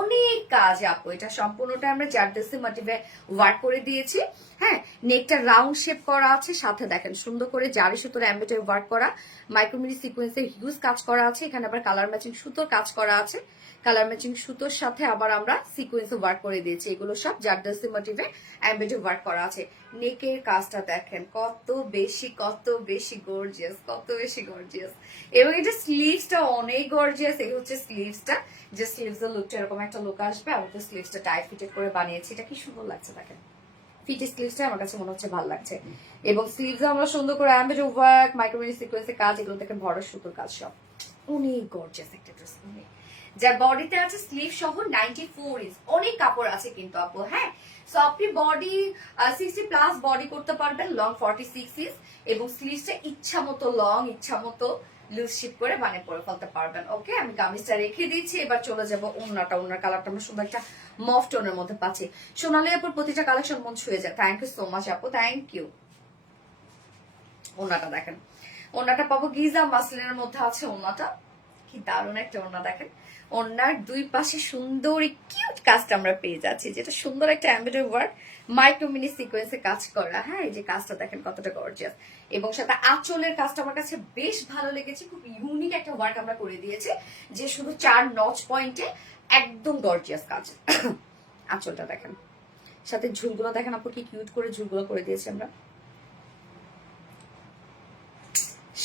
অনেক কাজ আপু। এটা সম্পূর্ণটা আমরা জারদস্তি মোটিভে ওয়ার্ক করে দিয়েছি। হ্যাঁ, নেকটা রাউন্ড শেপ করা আছে, সাথে দেখেন সুন্দর করে জারি সুতোর এমব্রয়ডারি ওয়ার্ক করা, মাইক্রোমিনি সিকোয়েন্সের হিউজ কাজ করা আছে। এখানে আবার কালার ম্যাচিং সুতোর কাজ করা আছে। কালার ম্যাচিং সুতোর সাথে আবার আমরা সিকোয়েন্সে ওয়ার্ক করে দিয়েছি। এগুলো সব জারদস্তি মোটিভে এমব্রয়ডারি ওয়ার্ক করা আছে। নেকের কাজটা দেখেন কত বেশি কত বেশি গর্জিয়াস, কত বেশি গর্জিয়াস। এবং এটা স্লিভসটা অনেক গর্জিয়াস। এই হচ্ছে স্লিভসটা, যে স্লিভস এর লুকটা এরকম একটা লুক আসবে। আমি তো স্লিভসটা টাইট ফিটেড করে বানিয়েছি। এটা কি সুন্দর লাগছে দেখেন। ফিটেড স্লিভসটা আমার কাছে মনে হচ্ছে ভালো লাগছে। এবং স্লিভস আমরা সুন্দর করে এমব্রয়ডারি ওয়ার্ক, মাইক্রোমিনি সিকোয়েন্সের কাজ, এগুলো থেকে ভরা সুতোর কাজ, সব অনেক গর্জিয়াস একটা ড্রেস। অনেক, যার বডিতে আছে স্লিভ সহ 94 ইঞ্চ, অনেক কাপড় আছে কিন্তু আপু। হ্যাঁ, সো আপনি বডি 60+ বডি করতে পারবেন, লং 46 ইঞ্চ। এবং স্লিভসটা ইচ্ছা মতো লং, ইচ্ছা মতো লুজ শিপ করে বানিয়ে পরে ফেলতে পারবেন। ওকে, আমি কামিজটা রেখে দিচ্ছি। এবার চলে যাবো ওড়নাটা। ওড়নার কালারটা আমরা সুন্দর একটা মফ টোনের মধ্যে পাচ্ছি। সোনালী আপুর প্রতিটা কালেকশন মন ছুঁয়ে যায়। থ্যাংক ইউ সো মাচ আপু, থ্যাংক ইউ। ওড়নাটা দেখেন, ওড়নাটা পাবো গিজা মাসলিনের মধ্যে আছে ওড়নাটা। কি দারুণ একটা ওড়না দেখেন, ওড়নার দুই পাশে সুন্দর কিউট কাজটা আমরা পেয়ে যাচ্ছি, যেটা সুন্দর একটা এমব্রয়ডারি ওয়ার্ক মাইক্রো মিনি সিকোয়েন্সে কাজ করা। হ্যাঁ, এই যে কাজটা দেখেন কতটা গর্জিয়াস, এবং সাথে আঁচলের কাজটা আমার কাছে বেশ ভালো লেগেছে। খুব ইউনিক একটা ওয়ার্ক আমরা করে দিয়েছে, যে শুধু 4 নচ পয়েন্টে একদম গর্জিয়াস কাজ। আঁচলটা দেখেন, সাথে ঝুলগুলো দেখেন আপু কি কিউট করে ঝুলগুলো করে দিয়েছে আমরা,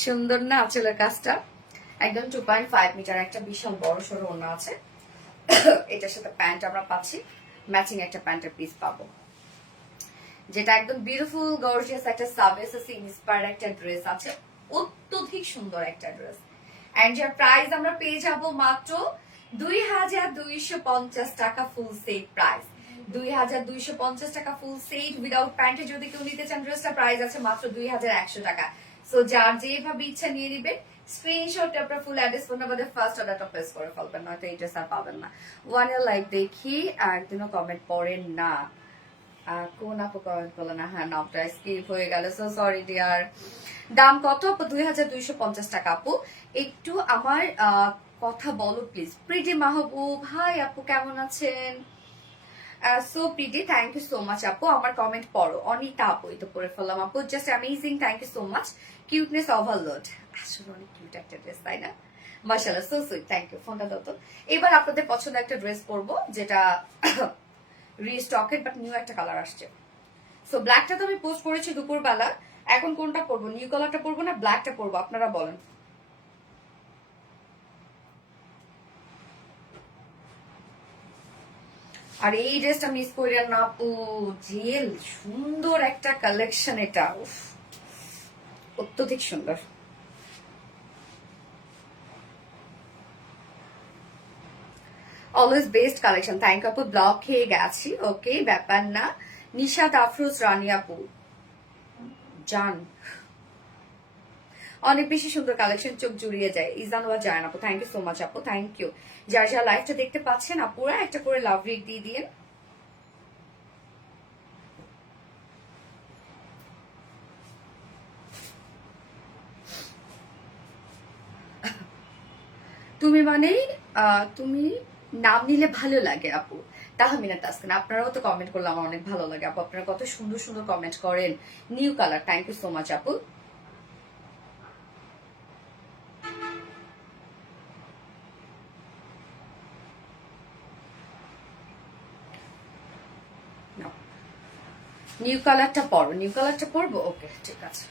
সুন্দর না আঁচলের কাজটা? একদম 2.5 মিটার একটা বিশাল বড় সড়ো ওড়না আছে। এটার সাথে প্যান্ট আমরা পাচ্ছি, ম্যাচিং একটা প্যান্টের পিস পাবো, যেটা একদম বিউটিফুল গর্জিয়াস একটা সাবএসএসি ইন্সপায়ার্ড একটা ড্রেস আছে, অত্যধিক সুন্দর একটা ড্রেস। এন্ড যার প্রাইস আমরা পেয়ে যাব মাত্র 2250 টাকা ফুল সেট প্রাইস। 2250 টাকা ফুল সেট উইদাউট প্যান্টে যদি কেউ নিতে চান ড্রেসটা প্রাইস আছে মাত্র 2100 টাকা। সো যার যেভাবে ইচ্ছা নিয়ে নিবে, স্ক্রিনশট আপনার ফুল অ্যাড্রেস ফোন নাম্বারে ফার্স্ট অর্ডারটা প্লেস করে ফেলবেন, নয়তো এই ড্রেস আর পাবেন না। ওয়ান ইয়ার লাইক দেখি একদিনও কমেন্ট পড়েন না, কোন আপু কমেন্ট করলো না? হ্যাঁ, নামটা স্কিপ হয়ে গেল, সো সরি ডিয়ার। দাম কত আপু? 2250 টাকা। আপু একটু আমার কথা বলো প্লিজ। প্রিটি মাহবুব, হাই আপু কেমন আছেন? So pretty, thank you so much আপু। আমার কমেন্ট পড়ো। অনিতা আপু, এই তো পড়ে ফেললাম আপু, just amazing, thank you so much. Cuteness overload, আসলে অনেক কিউট একটা ড্রেস, তাই না? মাশাআল্লাহ, সো সুইট, থ্যাংক ইউ। ফোনটা দাও তো। এবার আপনাদের পছন্দের একটা ড্রেস পরবো, যেটা রিস্টকেড বাট নিউ একটা কালার আসছে। সো ব্ল্যাকটা তো আমি পোস্ট করেছি দুপুরবেলা, এখন কোনটা পরবো? নিউ কালারটা পরবো না ব্ল্যাকটা পরবো, আপনারা বলেন। আর এই ড্রেসটা মিস করিয়া না আপু, জেল সুন্দর একটা কালেকশন, এটা উফ অত্যধিক সুন্দর। অলওয়েজ বেস্ট কালেকশন, থ্যাংক আপু। ব্লক খেয়ে গেছি, ওকে ব্যাপার না। নিশাত আফরোজ রানী আপু জান, অনেক বেশি সুন্দর কালেকশন, চোখ জুড়িয়ে যায়। ইজানোয়া জান আপু, থ্যাংক ইউ সো মাচ আপু, থ্যাংক ইউ। যার যার লাইভটা দেখতে পাচ্ছেন আপুরা একটা করে লাভ রিক দিয়ে দিন। তুমি মানে তুমি নাম নিলে ভালো লাগে আপু, তাহমিনা তাসকিন। আপনারাও তো কমেন্ট করলে আমার অনেক ভালো লাগে আপু, আপনারা কত সুন্দর সুন্দর কমেন্ট করেন। New colour, thank you so much আপু। নিউ কালারটা পরো, নিউ কালারটা পরবো, ওকে ঠিক আছে।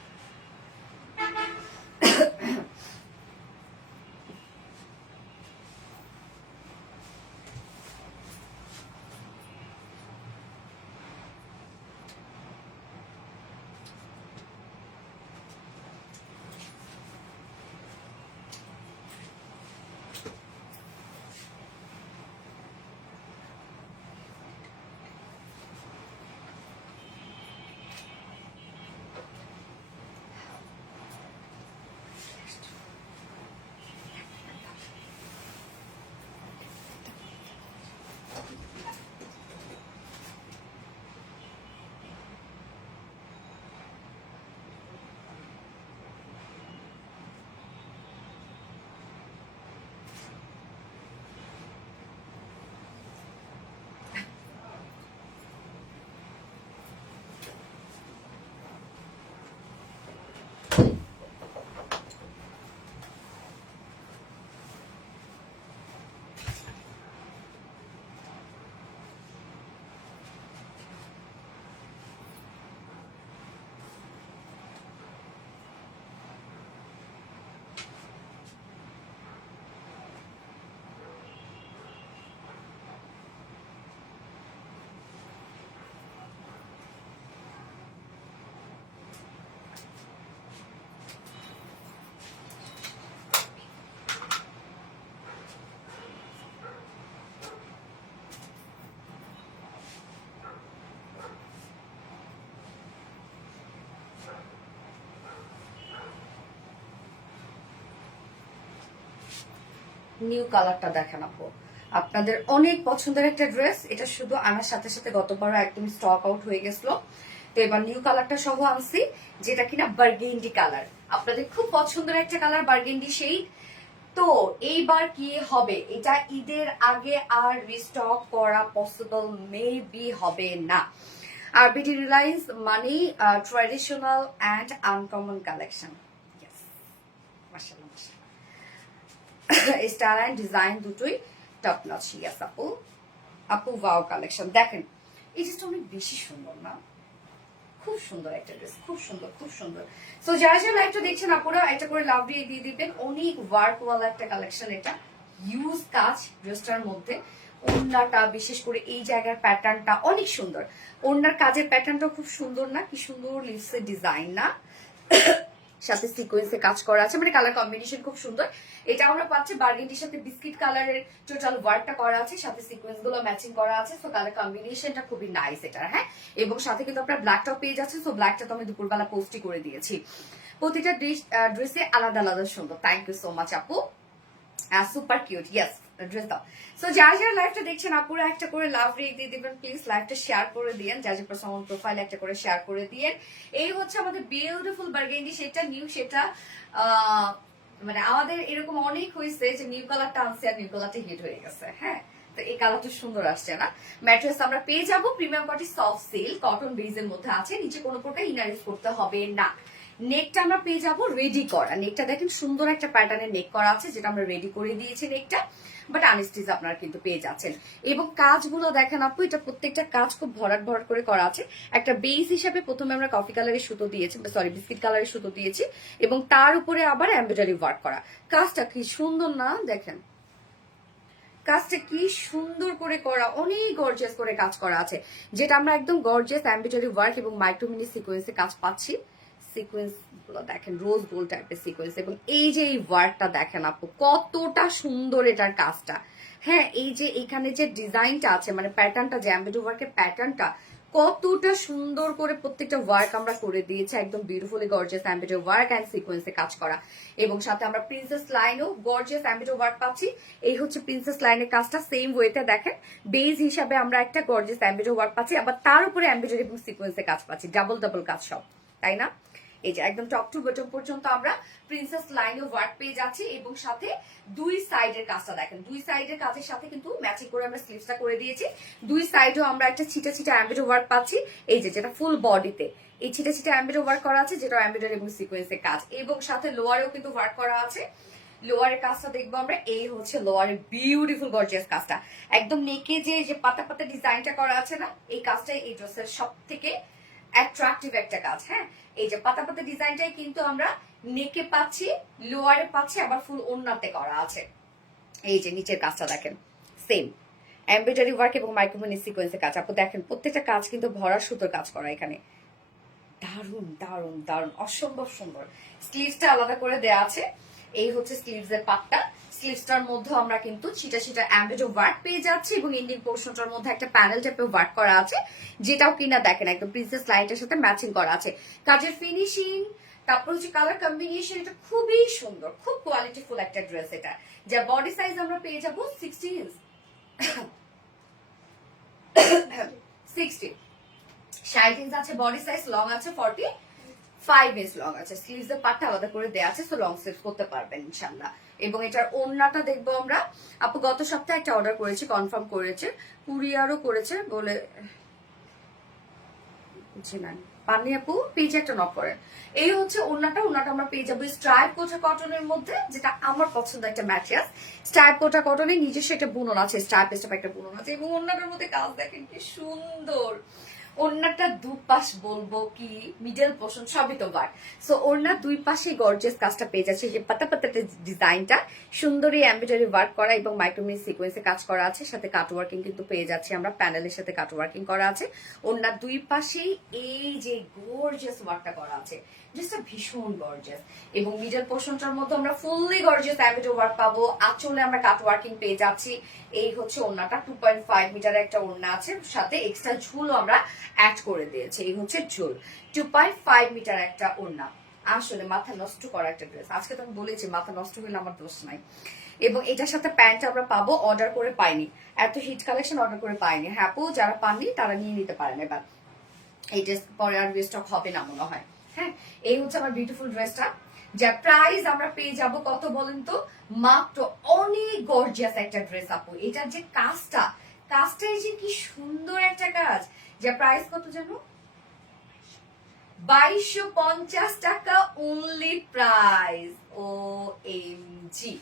নিউ কালারটা দেখেন আপু, আপনাদের অনেক পছন্দের একটা ড্রেস। এটা শুধু আমার সাথে সাথে গতবার একদম স্টক আউট হয়ে গেছিল, তো এবার নিউ কালারটা সহ আনছি, যেটা কিনা বার্গেন্ডি কালার, আপনাদের খুব পছন্দের একটা কালার, বার্গেন্ডি শেড। তো এইবার কি হবে, এটা ঈদের আগে আর রিস্টক করা পসিবল মেবি হবে না। আর বিটি রিলায়েন্স মানে ট্র্যাডিশনাল অ্যান্ড আনকমন কালেকশন। মাশাআল্লাহ মাশাআল্লাহ, স্টাইল অ্যান্ড ডিজাইন দুটোই টপ নচ। ইয়াস আপু, আপু ওয়াও কালেকশন দেখেন, এই জিনিসটা অনেক বেশি সুন্দর না? খুব সুন্দর একটা ড্রেস, খুব সুন্দর খুব সুন্দর। সো যারা যারা লাইভটা দেখছেন আপনারা একটা করে লাভ দিয়ে দিবেন। অনেক ওয়ার্ক ওয়ালা একটা কালেকশন, এটা ইউজ কাজ ড্রেসটার মধ্যে। ওড়নাটা বিশেষ করে এই জায়গার প্যাটার্নটা অনেক সুন্দর, ওড়নার কাজের প্যাটার্নটা খুব সুন্দর না? কি সুন্দর লিভসের ডিজাইন না, সাথে সিকোয়েন্সে কাজ করা আছে, মানে কালার কম্বিনেশন খুব সুন্দর। এটা আমরা পাচ্ছি বার্গেন্ডির সাথে বিস্কিট কালারের টোটাল ওয়ার্কটা করা আছে, সাথে সিকোয়েন্স গুলো ম্যাচিং করা আছে। সো কালার কম্বিনেশনটা খুবই নাইস এটার। হ্যাঁ, এবং সাথে কিন্তু আপনার ব্ল্যাকটাও পেয়ে যাচ্ছে। সো ব্ল্যাকটা তো আমি দুপুরবেলা পোস্টই করে দিয়েছি। প্রতিটা ড্রেসে আলাদা আলাদা সুন্দর। থ্যাংক ইউ সো মাচ আপু, সুপার কিউট। ইয়েস, ড্রেস দাও। সো যারা যারা লাইভটা দেখছেন আপুরা একটা করে লাভ রেক দিয়ে দিবেন প্লিজ। লাইভটা শেয়ার করে দিয়েন, যার যে পার্সোনাল প্রোফাইল একটা করে শেয়ার করে দিয়েন। এই হচ্ছে আমাদের বিউটিফুল বার্গেন্ডি, সেটা নিউ, সেটা মানে আমাদের এরকম অনেক হয়েছে যে নিউ কালারটা আনছে আর নিউ কালারটা হিট হয়ে গেছে। হ্যাঁ, তো এই কালারটা সুন্দর আসছে না? ম্যাট্রেস আমরা পেয়ে যাবো premium quality soft silk cotton বেজের মধ্যে আছে। নিচে কোনো প্রকার ইনার ইউজ করতে হবে না। নেকটা আমরা পেয়ে যাবো রেডি করা। নেকটা দেখেন সুন্দর একটা প্যাটার্নের নেক করা আছে, যেটা আমরা রেডি করে দিয়েছি নেকটা, বাট আনস্টিচ আপনারা কিন্তু পেয়ে যাচ্ছেন। এবং কাজগুলো দেখেন আপু, এটা প্রত্যেকটা কাজ খুব ভরাট ভরাট করে করা আছে। একটা বেস হিসাবে প্রথমে আমরা কফি কালারের সুতো দিয়েছি, সরি বিস্কিট কালারের সুতো দিয়েছি, এবং তার উপরে আবার এমব্রয়ডারি ওয়ার্ক করা। কাজটা কি সুন্দর না? দেখেন কাজটা কি সুন্দর করে করা, অনেক গর্জিয়াস করে কাজ করা আছে, যেটা আমরা একদম গর্জিয়াস এমব্রয়ডারি ওয়ার্ক এবং মাইক্রোমিনি সিকোয়েন্সে কাজ পাচ্ছি। সিকোয়েন্স গুলো দেখেন রোজ গোল্ড টাইপের সিকোয়েন্স, এবং এই যে এই ওয়ার্কটা দেখেন আপু কতটা সুন্দর এটার কাজটা। হ্যাঁ, এই যে এখানে যে ডিজাইনটা আছে, মানে প্যাটার্নটা, যে এমব্রয়ডারি ওয়ার্কের প্যাটার্নটা কতটা সুন্দর করে প্রত্যেকটা ওয়ার্ক আমরা করে দিয়েছি, একদম beautifully gorgeous embroidery work and সিকোয়েন্সে কাজ করা। এবং সাথে আমরা প্রিন্সেস লাইনও গর্জিয়াস এমব্রয়ডারি ওয়ার্ক পাচ্ছি। এই হচ্ছে প্রিন্সেস লাইনের কাজটা, সেম ওয়েতে দেখেন বেজ হিসাবে আমরা একটা গর্জিয়াস এমব্রয়ডারি ওয়ার্ক পাচ্ছি, আবার তার উপরে এমব্রয়ডারি এবং সিকোয়েন্সে কাজ পাচ্ছি, ডাবল ডাবল কাজ সব, তাই না? এই যে একদম টপ টু বটম পর্যন্ত আমরা প্রিন্সেস লাইনে ওয়ার্ক পেয়ে যাচ্ছি। এবং সাথে দুই সাইডের কাজটা দেখেন, দুই সাইডের কাজের সাথে কিন্তু ম্যাচিং করে আমরা স্লিভসটা করে দিয়েছি। দুই সাইডেও আমরা একটা ছিটা ছিটা এমব্রয়ডারি ওয়ার্ক পাচ্ছি, এই যে যেটা ফুল বডিতে এই ছিটা ছিটা এমব্রয়ডারি ওয়ার্ক করা আছে, যেটা এমব্রয়ডারি এবং সিকোয়েন্সের কাজ। এবং সাথে লোয়ারেও কিন্তু ওয়ার্ক করা আছে। লোয়ারের কাজটা দেখবো আমরা, এই হচ্ছে লোয়ারের বিউটিফুল গর্জিয়াস কাজটা, একদম নেকে যে পাতা পাতা ডিজাইনটা করা আছে না, এই কাজটাই এই ড্রেসের সব থেকে অ্যাট্রাকটিভ একটা কাজ। হ্যাঁ, এই যে পাতা পাতা ডিজাইনটাই কিন্তু আমরা নেকে পাচ্ছি, লোয়ারে পাচ্ছি, আবার ফুল ওড়নাতে করা আছে। এই যে নিচের কাজটা দেখেন, সেম এমব্রয়ডারি ওয়ার্ক এবং মাইক্রোমিনি সিকোয়েন্সের কাজ। আপু দেখেন প্রত্যেকটা কাজ কিন্তু ভরা সুতোর কাজ করা এখানে, দারুন দারুন দারুন, অসম্ভব সুন্দর। স্লিভসটা আলাদা করে দেয়া আছে, এই হচ্ছে স্লিভস এর পাটটা। স্লিভসটার মধ্যে আমরা কিন্তু ছিটা ছিটা এমব্রয়ডারি ওয়ার্ক পেয়ে যাচ্ছি, এবং এন্ডিং পোর্শনটার মধ্যে একটা প্যানেল টাইপের ওয়ার্ক করা আছে, যেটাও কিনা দেখেন একদম প্রিন্সেস লাইটের সাথে ম্যাচিং করা আছে। কাজের ফিনিশিং, তারপর হচ্ছে কালার কম্বিনেশন, এটা খুবই সুন্দর, খুব কোয়ালিটিফুল একটা ড্রেস। এটা যা বডি সাইজ আমরা পেয়ে যাবো 60 ইঞ্চ 60 ইঞ্চ আছে বডি সাইজ, লং আছে 45 ইঞ্চ লং আছে। স্লিভস এর পাটটা আলাদা করে দেয়া আছে, সো লং স্লিভস করতে পারবেন ইনশাআল্লাহ। এবং এটার ওড়নাটা দেখবো আমরা। আপু গত সপ্তাহে একটা অর্ডার করেছি, কনফার্ম করেছে, কুরিয়ারও করেছে বলে বুঝিনা পানি আপু পেজে একটা নক করেন। এই হচ্ছে ওড়নাটা, ওড়নাটা আমরা পেয়ে যাবো স্ট্রাইপ কোটা কটনের মধ্যে, যেটা আমার পছন্দ একটা ম্যাটেরিয়াল। স্ট্রাইপ কোটা কটনের নিজস্ব একটা বুনন আছে, স্ট্রাইপ স্ট্রাইপ একটা বুনন আছে, এবং ওড়নাটার মধ্যে কাজ দেখেন কি সুন্দর। ওড়নাটা দুপাশ বলবো কি মিডল পোর্শন সবই তো বার। সো ওড়নার দুই পাশে গর্জিয়াস কাজটা পেয়ে যাচ্ছে, যে পাতা পাতাটা ডিজাইনটা সুন্দরী এমব্রয়ডারি ওয়ার্ক করা এবং মাইক্রোমিনি সিকোয়েন্সে কাজ করা আছে, সাথে কাট ওয়ার্কিং কিন্তু পেয়ে যাচ্ছি আমরা, প্যানেলের সাথে কাট ওয়ার্কিং করা আছে। ওড়নার দুই পাশেই এই যে গর্জিয়াস ওয়ার্কটা করা আছে, ড্রেসটা ভীষণ গর্জিয়াস। এবং মিডল পোর্শনটার মধ্যে আমরা ফুললি গর্জিয়াস এমব্রয়ডারি ওয়ার্ক পাবো, আঁচলে আমরা কাট ওয়ার্কিং পেয়ে যাচ্ছি। এই হচ্ছে ওড়নাটা, 2.5 মিটারের একটা ওড়না আছে, সাথে এক্সট্রা ঝুলও আমরা অ্যাড করে দিয়েছে। এই হচ্ছে ঝুল, 2.5 মিটার একটা ওড়না। আসলে মাথা নষ্ট করা একটা ড্রেস, আজকে তো আমি বলেছি মাথা নষ্ট হইলে আমার দোষ নাই। এবং এটার সাথে প্যান্ট আমরা পাবো, অর্ডার করে পাইনি, এত হিট কালেকশন অর্ডার করে পাইনি। হ্যাঁ আপু, যারা পাননি তারা নিয়ে নিতে পারেন, এবার এই ড্রেস পরে আর রিস্টক হবে না মনে হয়। হ্যাঁ, এই হচ্ছে আমার বিউটিফুল ড্রেসটা, যা প্রাইস আমরা পেয়ে যাব কত বলেন তো, মাত্র অনেক গর্জিয়াস একটা ড্রেস আপু। এটার যে কাজটাই যে কি সুন্দর একটা কাজ। যা প্রাইস কত জানো, 2250 টাকা অনলি প্রাইস। ও এম জি,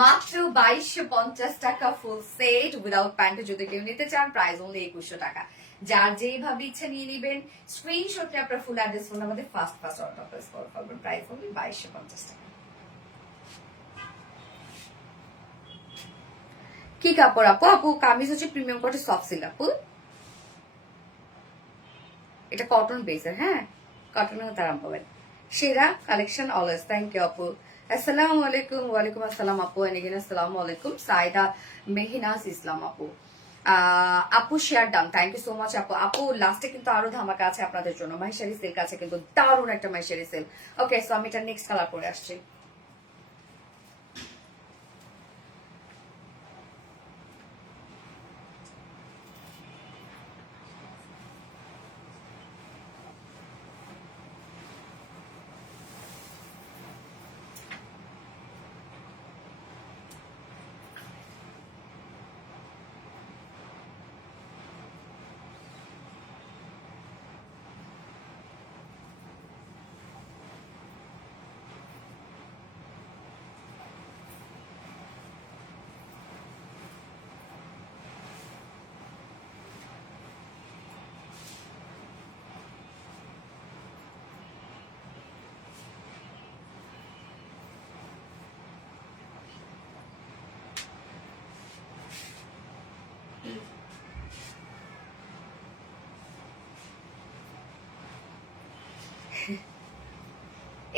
মাত্র 2250 টাকা ফুল সেট উইদাউট প্যান্ট। যদি কেউ নিতে চান প্রাইস অনলি 2100 টাকা। যার যেভাবে ইচ্ছা নিয়ে নেবেন, স্ক্রিনশটে আপনার ফুল অ্যাড্রেস ফোন আমাদের ফার্স্ট অর্ডার প্লেস করবেন। প্রাইস অনলি 2250 টাকা। কি কাপড় আপু? আপু কামিজ হচ্ছে প্রিমিয়াম কোয়ালিটি সফট সিল্ক আপু, এটা কটন বেসের। হ্যাঁ, কটনের মধ্যে আরাম পাবেন। সেরা কালেকশন অলওয়েজ। থ্যাংক ইউ আপু। আসসালামু আলাইকুম। ওয়ালাইকুম আসসালাম আপু। এনিগেন আসসালামু আলাইকুম। সাইদা মেহিনাজ ইসলাম আপু। আপু share done, thank you so much আপু। আপু লাস্টে কিন্তু আরো ধামাকা আছে আপনাদের জন্য। মাহেশারি সিল্ক আছে কিন্তু দারুণ একটা মাহেশারি সিল্ক। ওকে, সো আমি এটা নেক্সট কালার পরে আসছি।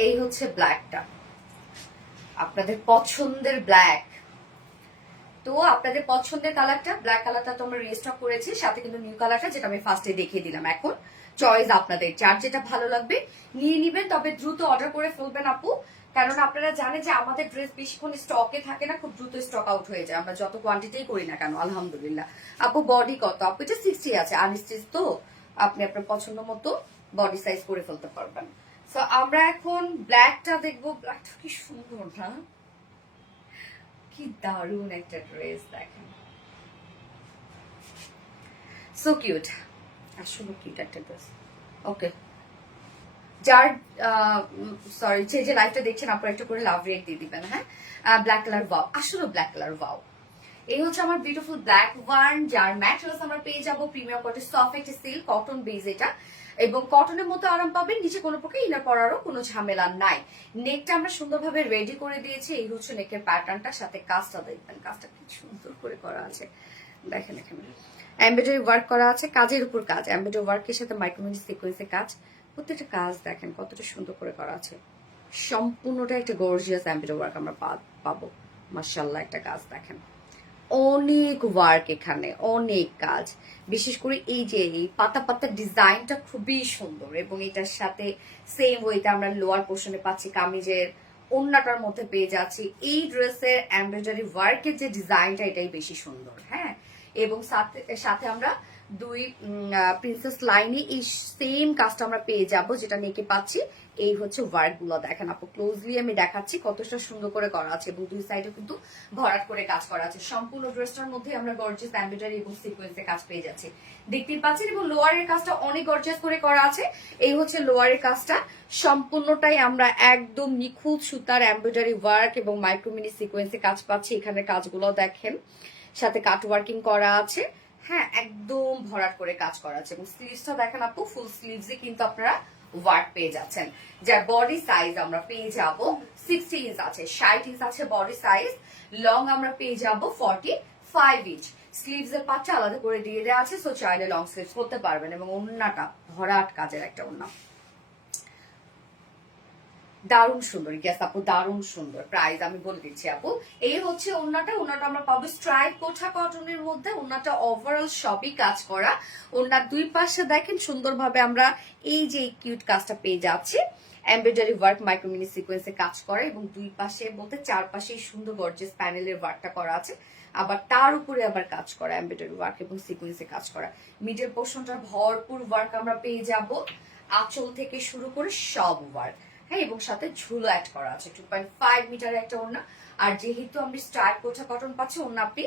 এই হচ্ছে ব্ল্যাকটা, আপনাদের পছন্দের ব্ল্যাক। তো আপনাদের পছন্দের কালারটা, ব্ল্যাক কালারটা তো আমরা রিস্টক করেছি, সাথে কিন্তু নিউ কালারটা যেটা আমি ফার্স্টে দেখিয়ে দিলাম। এখন চয়েস আপনাদের, যার যেটা ভালো লাগবে নিয়ে নিবেন, তবে দ্রুত অর্ডার করে ফেলবেন আপু। কারণ আপনারা জানেন যে আমাদের ড্রেস বেশিক্ষণ স্টকে থাকে না, খুব দ্রুত স্টক আউট হয়ে যায় আমরা যত কোয়ান্টিটি করি না কেন। আলহামদুলিল্লাহ আপু বডি কত? আপু এটা 60 আছে, আনস্টিচ তো আপনি আপনার পছন্দ মতো বডি সাইজ করে ফেলতে পারবেন। সো আমরা এখন ব্ল্যাকটা দেখবো। ব্ল্যাকটা কি সুন্দর না, কি দারুণ একটা ড্রেস দেখেন, সো কিউট, আসলে কিউট একটা ড্রেস। ওকে, যার সরি যে লাইভটা দেখছেন আপনারা একটু করে লাভ রেট দিয়ে দিবেন। হ্যাঁ, ব্ল্যাক কালার ওয়াও, আসলে ব্ল্যাক কালার ওয়াও। এই হচ্ছে আমার বিউটিফুল ব্ল্যাক ওয়ান, যার ম্যাটেরিয়ালস আমরা পেয়ে যাবো প্রিমিয়াম কোয়ালিটি সফট একটা সিল্ক কটন বেজ এটা, এবং কটনের মতো আরাম পাবেন। নিচে কোনো প্রকার ইনার পরারও কোনো ঝামেলা নাই। নেকটা আমরা সুন্দরভাবে রেডি করে দিয়েছি। এই হচ্ছে নেকের প্যাটার্নটা, সাথে কাজটা দেখবেন, কাজটা কি সুন্দর করে করা আছে দেখেন। এখানে এমব্রয়ডারি ওয়ার্ক করা আছে, কাজের উপর কাজ, এমব্রয়ডারি ওয়ার্কের সাথে মাইক্রোমিনি সিকোয়েন্সের কাজ। প্রত্যেকটা কাজ দেখেন কতটা সুন্দর করে করা আছে। সম্পূর্ণটা একটা গর্জিয়াস এমব্রয়ডারি ওয়ার্ক আমরা পাবো। মাশাআল্লাহ একটা কাজ দেখেন, অনেক ওয়ার্ক এখানে, অনেক কাজ। বিশেষ করে এই যে এই পাতা পাতা ডিজাইনটা খুবই সুন্দর, এবং এটার সাথে সেম ওয়েতে আমরা লোয়ার পোর্শনে পাচ্ছি কামিজের ওন্নাটার মধ্যে পেয়ে যাচ্ছি। এই ড্রেসের এমব্রয়ডারি ওয়ার্কের যে ডিজাইনটা এটাই বেশি সুন্দর। হ্যাঁ, এবং সাথে আমরা দুই প্রিন্সেস লাইনে এই সেম কাজটা আমরা পেয়ে যাব, যেটা নেকে পাচ্ছি। এই হচ্ছে ওয়ার্ক গুলো দেখেন আপু, ক্লোজলি আমি দেখাচ্ছি কতটা সুন্দর করে করা আছে, এবং দুই সাইডে কিন্তু ভরাট করে কাজ করা আছে। সম্পূর্ণ ড্রেসটার মধ্যে আমরা গর্জিয়াস এমব্রয়ডারি এবং সিকোয়েন্সে কাজ পেয়ে যাচ্ছি, দেখতেই পাচ্ছেন। এবং লোয়ারের কাজটা অনেক গর্জিয়াস করে করা আছে। এই হচ্ছে লোয়ারের কাজটা, সম্পূর্ণটাই আমরা একদম নিখুঁত সুতার এমব্রয়ডারি ওয়ার্ক এবং মাইক্রোমিনি সিকোয়েন্সে কাজ পাচ্ছি। এখানে কাজগুলো দেখেন, সাথে কাট ওয়ার্কিং করা আছে। হ্যাঁ, একদম ভরাট করে কাজ করা আছে। এবং স্লিভসটা দেখেন আপু, ফুল স্লিভসে কিন্তু আপনারা ওয়ার্ক পেয়ে যাচ্ছেন। যার বডি সাইজ আমরা পেয়ে যাব 60 ইঞ্চ আছে, 60 ইঞ্চ আছে বডি সাইজ। লং আমরা পেয়ে যাব 45 ইঞ্চ। স্লিভস এর পাটটা আলাদা করে দিয়ে দেওয়া আছে, সো চাইলে লং স্লিভস করতে পারবেন। এবং ওন্নাটা ভরাট কাজের একটা ওন্না, দারুণ সুন্দর। গ্যাস আপু দারুণ সুন্দর। প্রাইস আমি বলে দিচ্ছি আপু, এই হচ্ছে ওন্নাটা আমরা পাবো স্ট্রাইপ কোঠা কটনের মধ্যে। ওন্নাটা ওভারঅল সবই কাজ করা। ওন্নার দুই পাশে দেখেন সুন্দরভাবে আমরা এই যে কিউট কাজটা পেয়ে যাচ্ছি, এমব্রয়ডারি ওয়ার্ক মাইক্রোমিনি সিকোয়েন্সে কাজ করা, এবং দুই পাশে বলতে চারপাশেই সুন্দর গর্জিয়াস প্যানেলের ওয়ার্কটা করা আছে। আবার তার উপরে আবার কাজ করা এমব্রয়ডারি ওয়ার্ক এবং সিকোয়েন্সে কাজ করা। মিডল পোর্শনটা ভরপুর ওয়ার্ক আমরা পেয়ে যাব, আঁচল থেকে শুরু করে সব ওয়ার্ক। হ্যাঁ, এবং সাথে ঝুলো অ্যাড করা আছে 2.5 মিটারের একটা ওড়না। আর যেহেতু আমি স্টার কোঠা কটন পাচ্ছি, ওড়না আপনি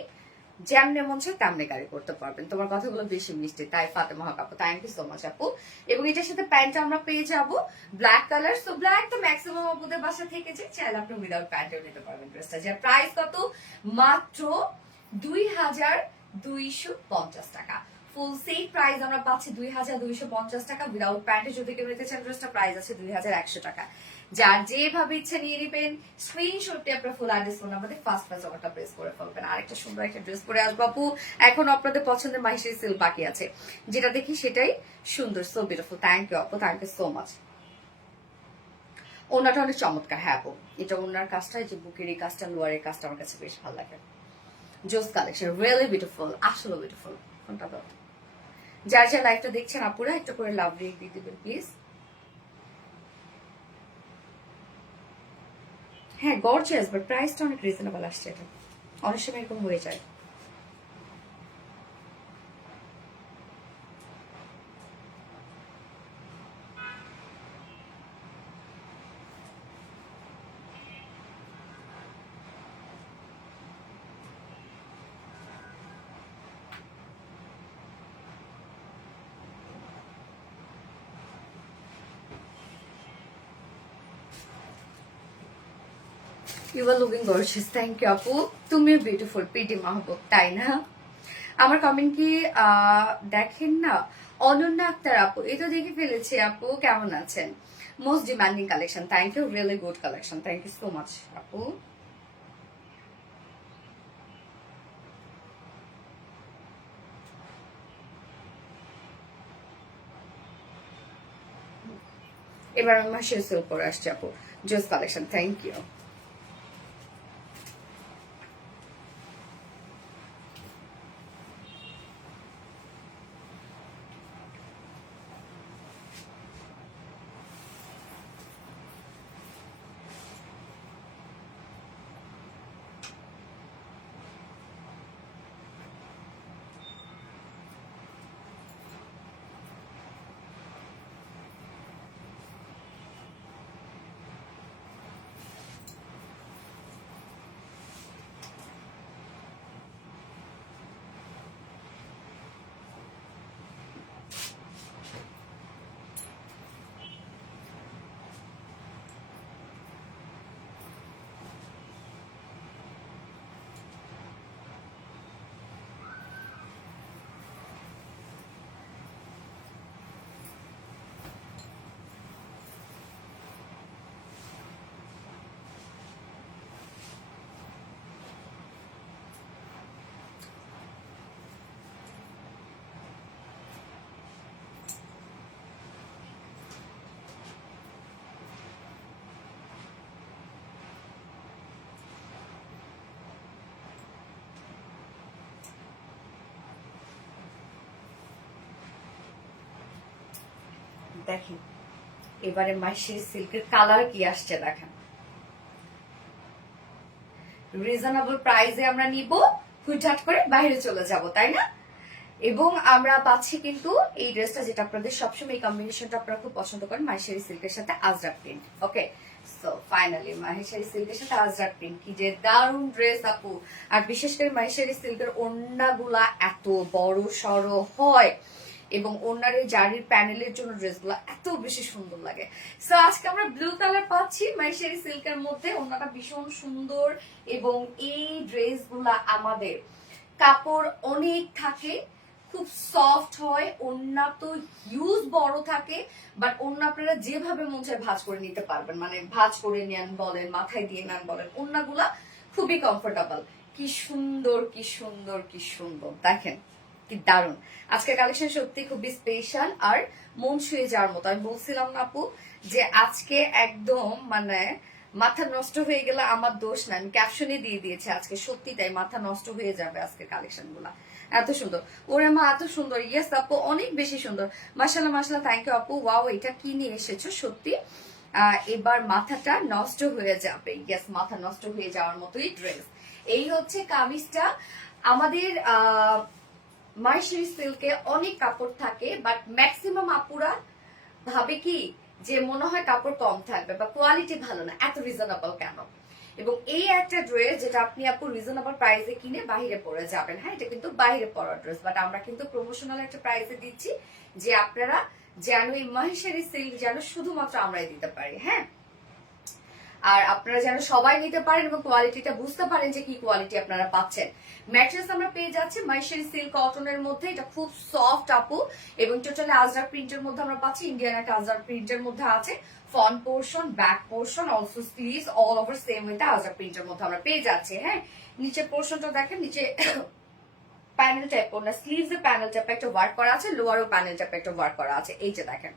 যেমনে মন চায় তেমনি গাড়ি করতে পারবেন। তোমার কথাগুলো বেশি মিষ্টি, তাই ফাতেমা হক আপু, থ্যাংক ইউ সো মাচ আপু। এবং এটার সাথে প্যান্ট আমরা পেয়ে যাবো ব্ল্যাক কালার। সো ব্ল্যাক তো ম্যাক্সিমাম আপুদের বাসা থেকে যে চাইলে আপনি উইদাউট প্যান্টেও নিতে পারবেন ড্রেসটা। যার প্রাইস কত? মাত্র 2250 টাকা। ফুল সেট প্রাইস আমরা পাচ্ছি 2250 টাকা। উইদাউট প্যান্টে যদি কেউ নিতে চান ড্রেসটা প্রাইস আছে 2100 টাকা। যার যেভাবে ইচ্ছা নিয়ে নেবেন, স্ক্রিনশটটি আপনার ফুল অ্যাড্রেস ফোন নাম্বারে ফার্স্ট অর্ডারটা প্রেস করে ফেলবেন। আরেকটা সুন্দর একটা ড্রেস পরে আসবো আপু। এখন আপনাদের পছন্দের মাহিশি সিল্ক বাকি আছে, যেটা দেখি সেটাই সুন্দর। সো বিউটিফুল, থ্যাংক ইউ আপু, থ্যাংক ইউ সো মাচ। ওনাটা অনেক চমৎকার। হ্যাঁ আপু, এটা ওনার কাজটা, যে বুকের এই কাজটা, লোয়ারের কাজটা আমার কাছে বেশ ভালো লাগে। জোস কালেকশন, রিয়েলি বিউটিফুল, আসলে বিউটিফুল। কোনটা দাও? যার যার লাইভটা দেখছেন আপুরা একটা করে লাভ রিয়েক্ট দিয়ে দিবেন প্লিজ। হ্যাঁ, গর্জিয়াস, বাট প্রাইসটা অনেক রিজনেবল আসছে। এটা অনেক সময় এরকম হয়ে যায়। You are looking gorgeous, thank you আপু। তুমিও বিউটিফুল, পিটি মাহবুব, তাই না? আমার কমেন্ট কি দেখেন না? অনন্যা আক্তার আপু, এটা দেখে ফেলেছি আপু, কেমন আছেন? Most demanding collection, thank you, really good collection, thank you so much আপু। এবার আমার শেষ পরে আসছে আপু, জোস কালেকশন, থ্যাংক ইউ। দেখেন এবারে মাইশির সিল্কের কালার কি আসছে, দেখেন। রিজনেবল প্রাইসে আমরা নিব, হুটহাট করে বাইরে চলে যাব, তাই না? এবং আমরা পাচ্ছি কিন্তু এই ড্রেসটা, যেটা আপনাদের সবসময় এই কম্বিনেশনটা আপনারা খুব পছন্দ করেন, মাহেশ্বরী সিল্কের সাথে আজরাক প্রিন্ট। ওকে, সো ফাইনালি মাহেশ্বরী সিল্কের সাথে আজরাক প্রিন্ট, কি যে দারুণ ড্রেস আপু। আর বিশেষ করে মাহেশ্বরী সিল্কের ওড়নাগুলা এত বড় সড়ো হয়, এবং ওনার এই জারির প্যানেলের জন্য ড্রেসগুলো এত বেশি সুন্দর লাগে। সো আজকে আমরা ব্লু কালার পাচ্ছি মাইশেরি সিল্কের মধ্যে, ওনাটা ভীষণ সুন্দর। এবং এই ড্রেসগুলা আমাদের কাপড় অনেক থাকে, খুব সফট হয়, ওড়না তো হিউজ বড় থাকে, বাট ওড়না আপনারা যেভাবে মন চায় ভাঁজ করে নিতে পারবেন, মানে ভাঁজ করে নেন বলেন, মাথায় দিয়ে নেন বলেন, ওড়নাগুলা খুবই কমফোর্টেবল। কি সুন্দর, কি সুন্দর, কি সুন্দর, দেখেন কি দারুন। আজকের কালেকশন সত্যি খুবই স্পেশাল আর মন ছুঁয়ে যাওয়ার মতো। আমি বলছিলাম না আপু যে আজকে একদম মানে মাথা নষ্ট হয়ে গেলে আমার দোষ না, আমি ক্যাপশনে দিয়ে দিয়েছি আজকে সত্যি তাই, মাথা নষ্ট হয়ে যাবে আজকের কালেকশন গুলা। এত সুন্দর, ওরে মা এত সুন্দর। ইয়েস আপু, অনেক বেশি সুন্দর, মাশাআল্লাহ মাশাআল্লাহ, থ্যাংক ইউ আপু। ওয়াও, এটা কি নিয়ে এসেছো সত্যি, এবার মাথাটা নষ্ট হয়ে যাবে। ইয়েস, মাথা নষ্ট হয়ে যাওয়ার মতোই ড্রেস। এই হচ্ছে কামিজটা। আমাদের মাইশরি সিল্কে অনেক কাপড় থাকে, বাট ম্যাক্সিমাম আপুরা ভাবে কি যে মনে হয় কাপড় কম থাকবে বা কোয়ালিটি ভালো না, এত রিজনেবল কেন? এবং এই একটা ড্রেস যেটা আপনি আপু রিজনেবল প্রাইসে কিনে বাইরে পরে যাবেন, হ্যাঁ এটা কিন্তু বাইরে পরা ড্রেস, বাট আমরা কিন্তু প্রমোশনাল একটা প্রাইসে দিচ্ছি যে আপনারা যেন এই মহেশ্বরী সিল্ক যেন শুধুমাত্র আমরাই দিতে পারি, হ্যাঁ। আর আপনারা যেন সবাই নিতে পারেন এবং কোয়ালিটিটা বুঝতে পারেন যে কি কোয়ালিটি আপনারা পাচ্ছেন। ম্যাট্রেস আমরা পেয়ে যাচ্ছি মহেশ্বরী সিল্ক কটনের মধ্যে, এটা খুব সফট আপু, এবং টোটালি আজরাক প্রিন্টের মধ্যে আমরা পাচ্ছি, ইন্ডিয়ান একটা আজরাক প্রিন্টের মধ্যে আছে। Front portion, back portion, also sleeves all over same with Ajrak প্রিন্টের মধ্যে আমরা পেয়ে যাচ্ছি, হ্যাঁ। নিচে পোর্শনটা দেখেন, নিচে প্যানেল টাইপ না, স্লিভস এ প্যানেল টাইপ একটা ওয়ার্ক করা আছে, লোয়ারও প্যানেল টাইপ একটা ওয়ার্ক করা আছে, এই যে দেখেন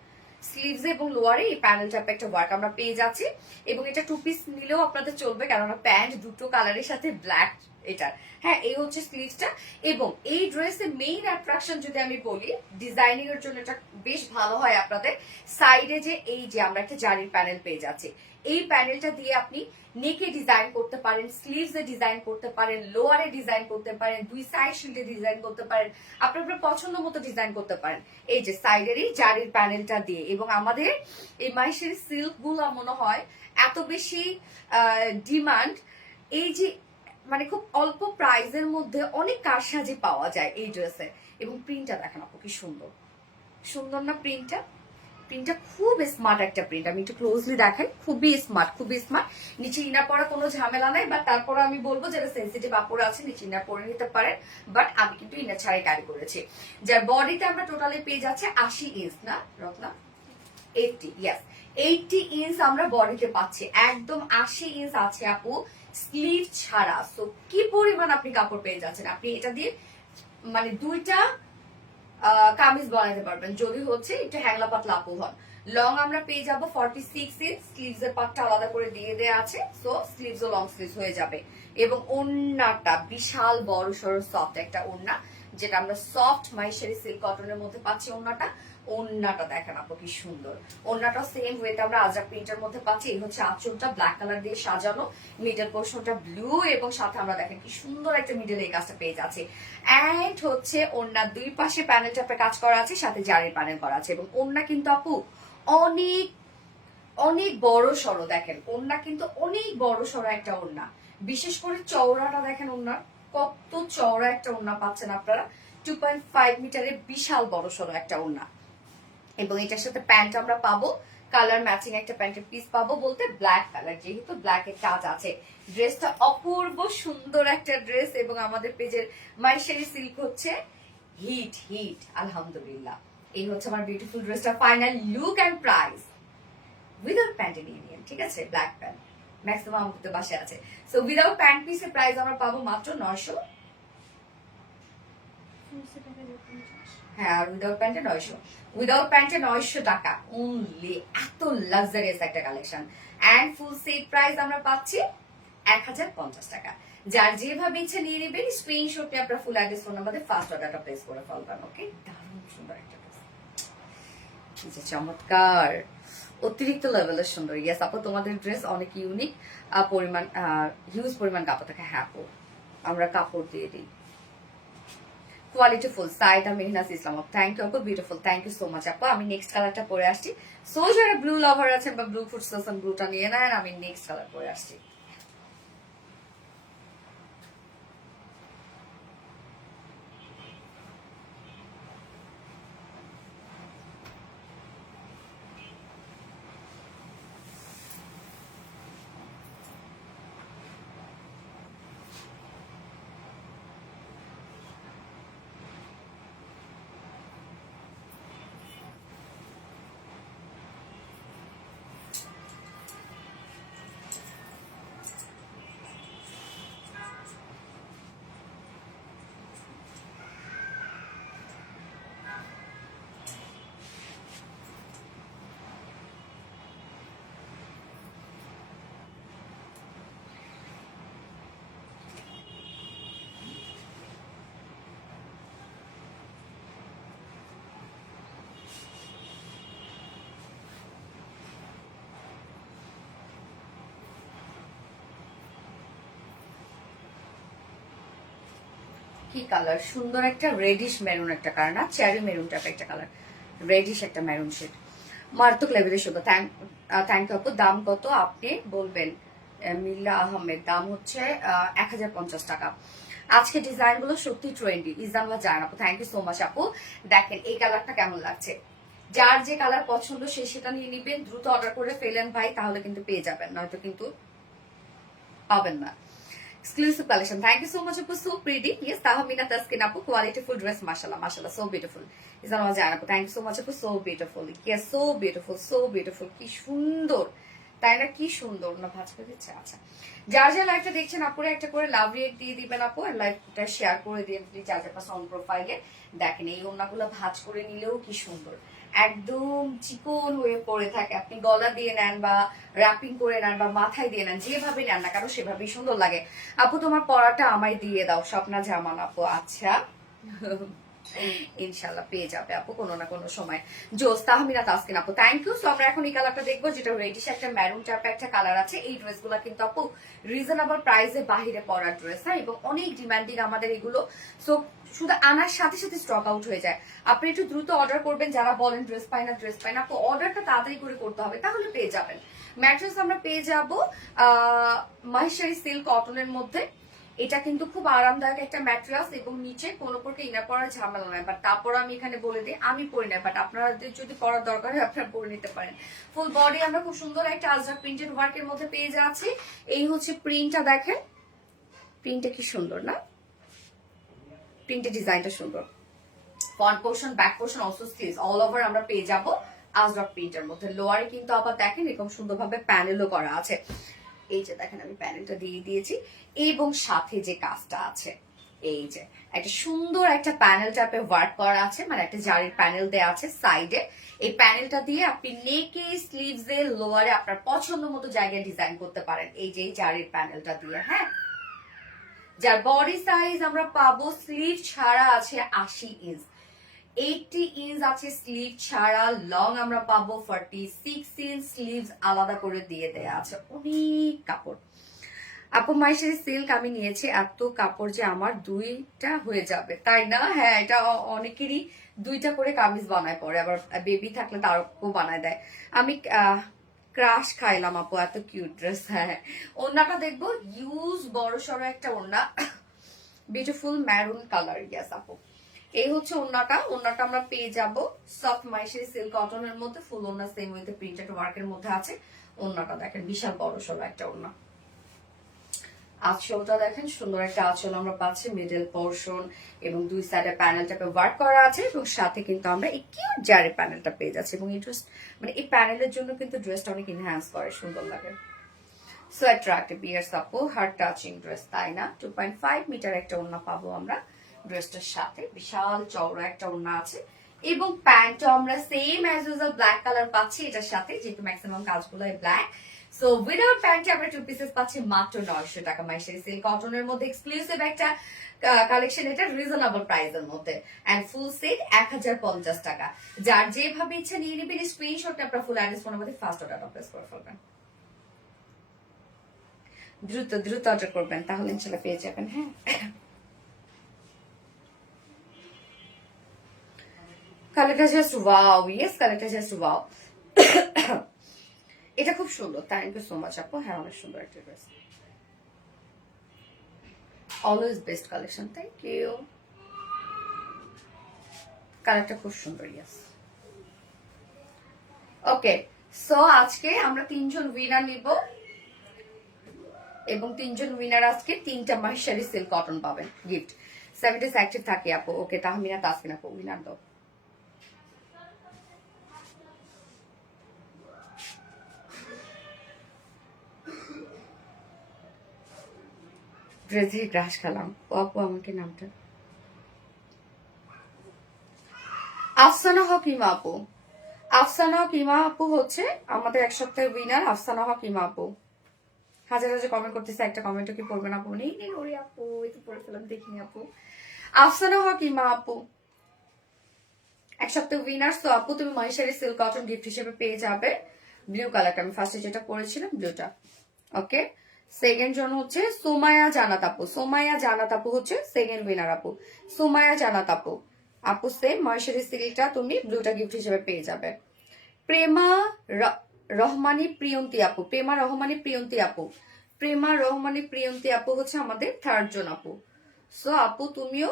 স্লিভস এবং লোয়ারে এই প্যানেল টাইপ একটা ওয়ার্ক আমরা পেয়ে যাচ্ছি। এবং এটা 2 পিস নিলেও আপনাদের চলবে, কেননা প্যান্ট দুটো কালারের সাথে ব্ল্যাক এটা, হ্যাঁ এই হচ্ছে স্লিভসটা। এবং এই ড্রেসের মেইন অ্যাট্রাকশন যদি আমি বলি, ডিজাইনিং এর জন্য এটা বেশ ভালো হয় আপনাদের। সাইডে যে এই যে আমরা একটা জারির প্যানেল পেয়ে যাচ্ছি, এই প্যানেলটা দিয়ে আপনি নেকে ডিজাইন করতে পারেন, স্লিভস এ ডিজাইন করতে পারেন, লোয়ারে ডিজাইন করতে পারেন, দুই সাইড শিল্ডে ডিজাইন করতে পারেন, আপনার পছন্দ মতো ডিজাইন করতে পারেন এই যে সাইডেরই জারির প্যানেলটা দিয়ে। এবং আমাদের এই মহেশ্বরী সিল্ক গুলো মনে হয় এত বেশি ডিমান্ড, এই যে মানে খুব অল্প প্রাইসের মধ্যে অনেক কারসাজি পাওয়া যায় এই ড্রেসে। এবং প্রিন্টটা দেখেন আপু কি সুন্দর, সুন্দর না প্রিন্টটা? প্রিন্টটা খুব স্মার্ট একটা প্রিন্ট, আমি একটু ক্লোজলি দেখাই, খুবই স্মার্ট, খুবই স্মার্ট। নিচে ইনার পরা কোনো ঝামেলা নাই, বাট তারপরে আমি বলবো যারা সেন্সিটিভ আপুরা আছে নিচে ইনার পরে নিতে পারেন, বাট আমি কিন্তু ইনার ছাড়াই ক্যারি করেছি। যার বডিতে আমরা টোটালি পেয়ে যাচ্ছে 80 ইঞ্চ, না রত্না 80, ইয়াস 80 ইঞ্চ আমরা বডিতে পাচ্ছি, একদম 80 ইঞ্চ আছে আপু স্লিভ ছাড়া। সো কি পরিমাণ আপনি কাপড় পেয়ে যাচ্ছেন, আপনি এটা দিয়ে মানে দুইটা কামিজ বানাতে পারবেন যদি হচ্ছে একটু হ্যাংলা পাতলা আপু হন। লং আমরা পেয়ে যাবো 46 ইঞ্চ, স্লিভস এর পাটটা আলাদা করে দিয়ে দেওয়া আছে, সো স্লিভস ও লং স্লিভস হয়ে যাবে। এবং ওড়নাটা বিশাল বড় সড়ো সফট একটা ওড়না, যেটা আমরা সফট মহেশ্বরী সিল্ক কটনের মধ্যে পাচ্ছি। ওড়নাটা দেখেন আপু কি সুন্দর, ওড়নাটা সেম ওয়েতে আমরা আজরাক প্রিন্টের মধ্যে পাচ্ছি। এই হচ্ছে আঁচলটা ব্ল্যাক কালার দিয়ে সাজানো, মিডল পোর্শনটা ব্লু, এবং সাথে আমরা দেখেন কি সুন্দর একটা মিডল এই কাজটা পেয়ে যাচ্ছে। এন্ড হচ্ছে ওড়নার দুই পাশে প্যানেল টাপে কাজ করা আছে, সাথে জারির প্যানেল করা আছে। এবং ওড়না কিন্তু আপু অনেক অনেক বড় সড়ো, দেখেন ওড়না কিন্তু অনেক বড় সড়ো একটা ওড়না, বিশেষ করে চওড়াটা দেখেন ওড়নার কত চওড়া একটা ওড়না পাচ্ছেন আপনারা, 2.5 মিটারের বিশাল বড় সড়ো একটা ওড়না। এবং এটার সাথে প্যান্ট আমরা পাবো কালার ম্যাচিং একটা প্যান্টের পিস পাবো, বলতে ব্ল্যাক কালার, যেহেতু ব্ল্যাক এর কাজ আছে। ড্রেসটা অপূর্ব সুন্দর একটা ড্রেস। এবং আমাদের পেজের মহেশ্বরী সিল্ক হচ্ছে হিট হিট, আলহামদুলিল্লাহ। এই হচ্ছে আমার বিউটিফুল ড্রেসটা final look and price without pant Indian, ঠিক আছে, ব্ল্যাক প্যান্ট ম্যাক্সিমাম আমাদের বাসায় আছে। সো উইদাউট প্যান্ট পিসের প্রাইস আমরা পাবো মাত্র 900, হ্যাঁ, আর উইদাউট প্যান্টে 900, উইদাউট প্যান্টে 900 টাকা অনলি। এত লাক্সারিয়াস একটা collection. And full set price আমরা পাচ্ছি 1050 টাকা। যার যেভাবে ইচ্ছে নিয়ে নেবেন, স্ক্রিনশট নিয়ে আপনার ফুল অ্যাড্রেস ফোন নাম্বারে ফার্স্ট অর্ডারটা প্লেস করে ফেলবেন। ওকে, দারুণ সুন্দর একটা ড্রেস, চমৎকার, অতিরিক্ত লেভেলের সুন্দর। ইয়েস আপু তোমাদের ড্রেস অনেক ইউনিক, পরিমাণ হিউজ পরিমাণ কাপড় থাকে। হ্যাঁ আপু আমরা কাপড় দিয়ে দিই, quality full. Saida Mehnaz Islam, thank you আপু, beautiful, thank you so much আপু। আমি নেক্সট কালারটা পরে আসছি। সো যারা ব্লু লাভার আছেন বা ব্লু ফুড সেলসন, ব্লুটা নিয়ে নেন, আমি নেক্সট কালার পরে আসছি। কি কালার সুন্দর, একটা রেডিশ মেরুন একটা কালার, না চেরি মেরুন টাইপ একটা কালার, রেডিশ একটা মেরুন শেড। মারাত্মক লেভেলের সুন্দর। থ্যাংক ইউ আপু। দাম কত আপনি বলবেন? মিল্লা আহমেদ, দাম হচ্ছে 1050 টাকা। আজকে ডিজাইন গুলো সত্যি ট্রেন্ডি। ইজানবা জান আপু, থ্যাংক ইউ সো মাচ আপু। দেখেন এই কালারটা কেমন লাগছে, যার যে কালার পছন্দ সে সেটা নিয়ে নিবেন। দ্রুত অর্ডার করে ফেলেন ভাই, তাহলে কিন্তু পেয়ে যাবেন, নয়তো কিন্তু পাবেন না। Exclusive collection. Thank you so much appu, so pretty. Yes, Tahmina Taskin appu, qualityful dress, mashallah, mashallah, so beautiful. Is আমার জান আপু, thank you so much appu, so beautiful. Yes, so beautiful, so beautiful. কি সুন্দর, তাই না? কি সুন্দর না ভাঁজ করে দিচ্ছে। আচ্ছা, যার যার লাইভটা দেখছেন আপুরে একটা করে লাভ রিয়েক্ট দিয়ে দিবেন আপু, আর লাইভটা শেয়ার করে দিন প্লিজ যার যার পাশে অন প্রোফাইলে। দেখেন এই ওড়নাগুলো ভাঁজ করে নিলেও কি সুন্দর, একদম চিকন হয়ে পড়ে থাকে। আপনি গলা দিয়ে নেন বা র্যাপিং করে নেন বা মাথায় দিয়ে নেন, যেভাবে নেন না কারো সেভাবেই সুন্দর লাগে। আপু তোমার পরাটা আমায় দিয়ে দাও, স্বপ্না জামান আপু। আচ্ছা, ইনশাল্লাহ পেয়ে যাবে আপু কোনো না কোনো সময়। জোস তাহমিনা তাসকিন আপু, থ্যাংক ইউ। সো আমরা এখন এই কালারটা দেখবো, যেটা রেডিশ একটা ম্যারুন টাইপের একটা কালার আছে। এই ড্রেসগুলো কিন্তু আপু রিজনেবল প্রাইসে বাহিরে পরার ড্রেস, হ্যাঁ, এবং অনেক ডিমান্ডিং আমাদের এগুলো। সো শুধু আনার সাথে সাথে স্টক আউট হয়ে যায়। আপনি একটু দ্রুত অর্ডার করবেন, যারা বলেন ড্রেস পাই না ড্রেস পাই না, আপু অর্ডারটা তাড়াতাড়ি করে করতে হবে, তাহলে পেয়ে যাবেন। ম্যাট্রেস আমরা পেয়ে যাবো মাহেশ্বরী সিল্ক কটনের মধ্যে। এটা কিন্তু খুব আরামদায়ক একটা ম্যাট্রেস, এবং নিচে কোনো প্রকার ইনার পরার ঝামেলা নয়। বাট তারপর আমি এখানে বলে দিই, আমি পরি না, বাট আপনাদের যদি পরার দরকার হয় আপনারা পরে নিতে পারেন। ফুল বডি আমরা খুব সুন্দর একটা আজরাক প্রিন্টেড ওয়ার্কের মধ্যে পেয়ে যাচ্ছি। এই হচ্ছে প্রিন্টটা, দেখেন প্রিন্টটা কি সুন্দর না, প্রিন্টের ডিজাইনটা সুন্দর। Front portion, back portion, also sleeves all over আমরা পেয়ে যাব আজরাক প্রিন্টের মধ্যে। লোয়ারে কিন্তু আবার দেখেন এরকম সুন্দরভাবে প্যানেলও করা আছে। এই যে দেখেন আমি প্যানেলটা দিয়ে দিয়েছি, এবং সাথে যে কাজটা আছে, এই যে একটা সুন্দর একটা প্যানেল টাইপের ওয়ার্ক করা আছে, মানে একটা জারির প্যানেল দেওয়া আছে সাইডে। এই প্যানেলটা দিয়ে আপনি নেকে, স্লিভসে, লোয়ারে আপনার পছন্দ মতো জায়গায় ডিজাইন করতে পারেন, এই যে এই জারির প্যানেলটা দিয়ে। হ্যাঁ, যার বডি সাইজ আমরা পাবো স্লিভ ছাড়া আছে 80 ইঞ্চ, 80 ইঞ্চ আছে স্লিভ ছাড়া। লং আমরা পাবো 46 ইঞ্চ, স্লিভস আলাদা করে দিয়ে দেয়া আছে। অনেক কাপড় আপু। মাইশারি সিল্ক আমি নিয়েছি, এত কাপড় যে আমার দুইটা হয়ে যাবে, তাই না? হ্যাঁ, এটা অনেকেরই দুইটা করে কামিজ বানায় পরে, আবার বেবি থাকলে তারও বানায় দেয়। আমি ক্রাশ খাইলাম আপু, এত কিউট ড্রেস। হ্যাঁ, ওড়নাটা দেখবো, ইউজ বড় সড়ো একটা ওড়না, বিউটিফুল ম্যারুন কালার। ইয়াস আপু, এই হচ্ছে ওড়নাটা। ওড়নাটা আমরা পেয়ে যাব সফট মাইশারি সিল্ক কটনের মধ্যে, ফুল ওড়না সেম উইথ প্রিন্টেড ওয়ার্কের মধ্যে আছে। ওড়নাটা দেখেন বিশাল বড় সড়ো একটা ওড়না। আঁচলটা দেখেন সুন্দর একটা আঁচল আমরা পাচ্ছি, মিডল পোর্শন এবং দুই সাইডে প্যানেল টাইপে ওয়ার্ক করা আছে, এবং সাথে কিন্তু আমরা এই কিউট জারের প্যানেলটা পেয়ে যাচ্ছি। এবং এই ড্রেস মানে এই প্যানেলের জন্য কিন্তু ড্রেসটা অনেক ইনহ্যান্স করে, সুন্দর লাগে। সো অ্যাট্রাক্টিভ ইয়ার্স আপু, হার্ট টাচিং ড্রেস, তাই না? 2.5 মিটার একটা ওড়না পাবো আমরা ড্রেসটার সাথে, বিশাল চওড়া একটা ওড়না আছে, এবং প্যান্টও আমরা same as usual black colour পাচ্ছি এটার সাথে, যেহেতু ম্যাক্সিমাম কাজগুলো ব্ল্যাক। সো উইদাউট প্যান্টে আমরা 2 পিসেস পাচ্ছি মাত্র 900 টাকা। মাইশারি সিল্ক কটনের মধ্যে এক্সক্লুসিভ একটা কালেকশন, এটা রিজনেবল প্রাইসের মধ্যে, এন্ড ফুল সেট 1050 টাকা। যার যেভাবে ইচ্ছা নিয়ে নেবেন, স্ক্রিনশটটা আপনার ফুল অ্যাড্রেস ফোনের মধ্যে ফার্স্ট অর্ডার প্রেস করে ফেলবেন। দ্রুত দ্রুত অর্ডার করবেন, তাহলে ইনশাআল্লাহ পেয়ে যাবেন। হ্যাঁ, কালারটা জাস্ট ওয়াও। ইয়েস, কালারটা জাস্ট ওয়াও। এটা খুব সুন্দর, থ্যাংক ইউ সো মাচ আপু। হ্যাঁ, অনেক সুন্দর একটা ড্রেস, always best collection, thank you. কালারটা খুব সুন্দর। ইয়েস, ওকে। সো আজকে আমরা 3জন উইনার নিব, এবং 3জন উইনার আজকে 3টা মাইশারি সিল্ক কটন পাবেন গিফট। 70 অ্যাক্টিভ থাকে আপু। ওকে, তাহমিনা তাসকিন আপু উইনার দাও। ড্রেসে ক্রাশ খেলাম। ও আপু আমাকে নামটা, আফসানা হক ইমা আপু। আফসানা হক ইমা আপু হচ্ছে আমাদের এক সপ্তাহের উইনার। আফসানা হক ইমা আপু হাজার হাজার কমেন্ট করতেছে, একটা কমেন্টও কি পড়বেন আপু? নেই নেই ওরে আপু, এই তো পড়ে ফেলাম, দেখিনি আপু। আফসানা হক ইমা আপু এক সপ্তাহ উইনার। তো আপু তুমি মহেশ্বরী সিল্ক কটন গিফট হিসেবে পেয়ে যাবে ব্লু কালারটা, আমি ফার্স্টে যেটা পরেছিলাম ব্লুটা। ওকে, সেকেন্ড জন হচ্ছে সোমায়া জানাত আপু। সোমায়া জানাত আপু হচ্ছে সেকেন্ড উইনার আপু। সোমায়া জানাত আপু, আপু সেম মহেশ্বরী সিল্কটা তুমি ব্লুটা গিফট হিসেবে পেয়ে যাবে। প্রেমা রহমানী প্রিয়ন্তী আপু, প্রেমা রহমানী প্রিয়ন্তী আপু, প্রেমা রহমানী প্রিয়ন্তী আপু হচ্ছে আমাদের থার্ড জন আপু। সো আপু তুমিও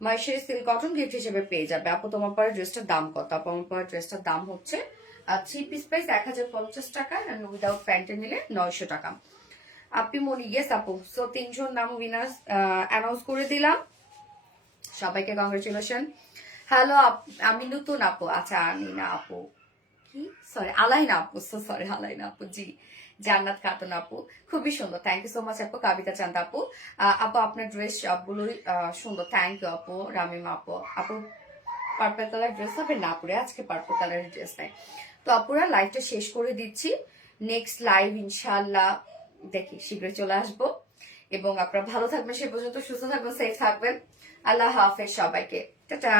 মাইশারি সিল্ক কটন গিফট হিসেবে পেয়ে যাবে। আপু তোমার পরে ড্রেসটার দাম কত? আপু আমার পরে ড্রেসটার দাম হচ্ছে 3 পিস প্রাইস 1050 টাকা, উইদাউট প্যান্টে নিলে 900 টাকা। আপনি মনি, ইয়েস আপু। সো 3জন নাম উইনার্স অ্যানাউন্স করে দিলাম, সবাইকে কংগ্রেচুলেশন। হ্যালো, আমি নতুন আপু। আচ্ছা আনিনা আপু, কি সরি আলাইনা আপু, সরি আলাইনা আপু, জি জান্নাত খাতুন আপু, খুবই সুন্দর, থ্যাংক ইউ সো মাচ আপু। কবিতা চান্দ আপু, আপু আপনার ড্রেস সবগুলোই সুন্দর, থ্যাংক ইউ আপু। রামিমা আপু, আপু পার্পল কালার ড্রেস হবে না পরে, আজকে পার্পল কালারের ড্রেস নাই। তো আপুরা লাইভটা শেষ করে দিচ্ছি, নেক্সট লাইভ ইনশাল্লাহ দেখি শীঘ্রই চলে আসবো। এবং আপনারা ভালো থাকবেন, সে পর্যন্ত সুস্থ থাকবেন, সেফ থাকবেন। আল্লাহ হাফেজ সবাইকে, টাটা।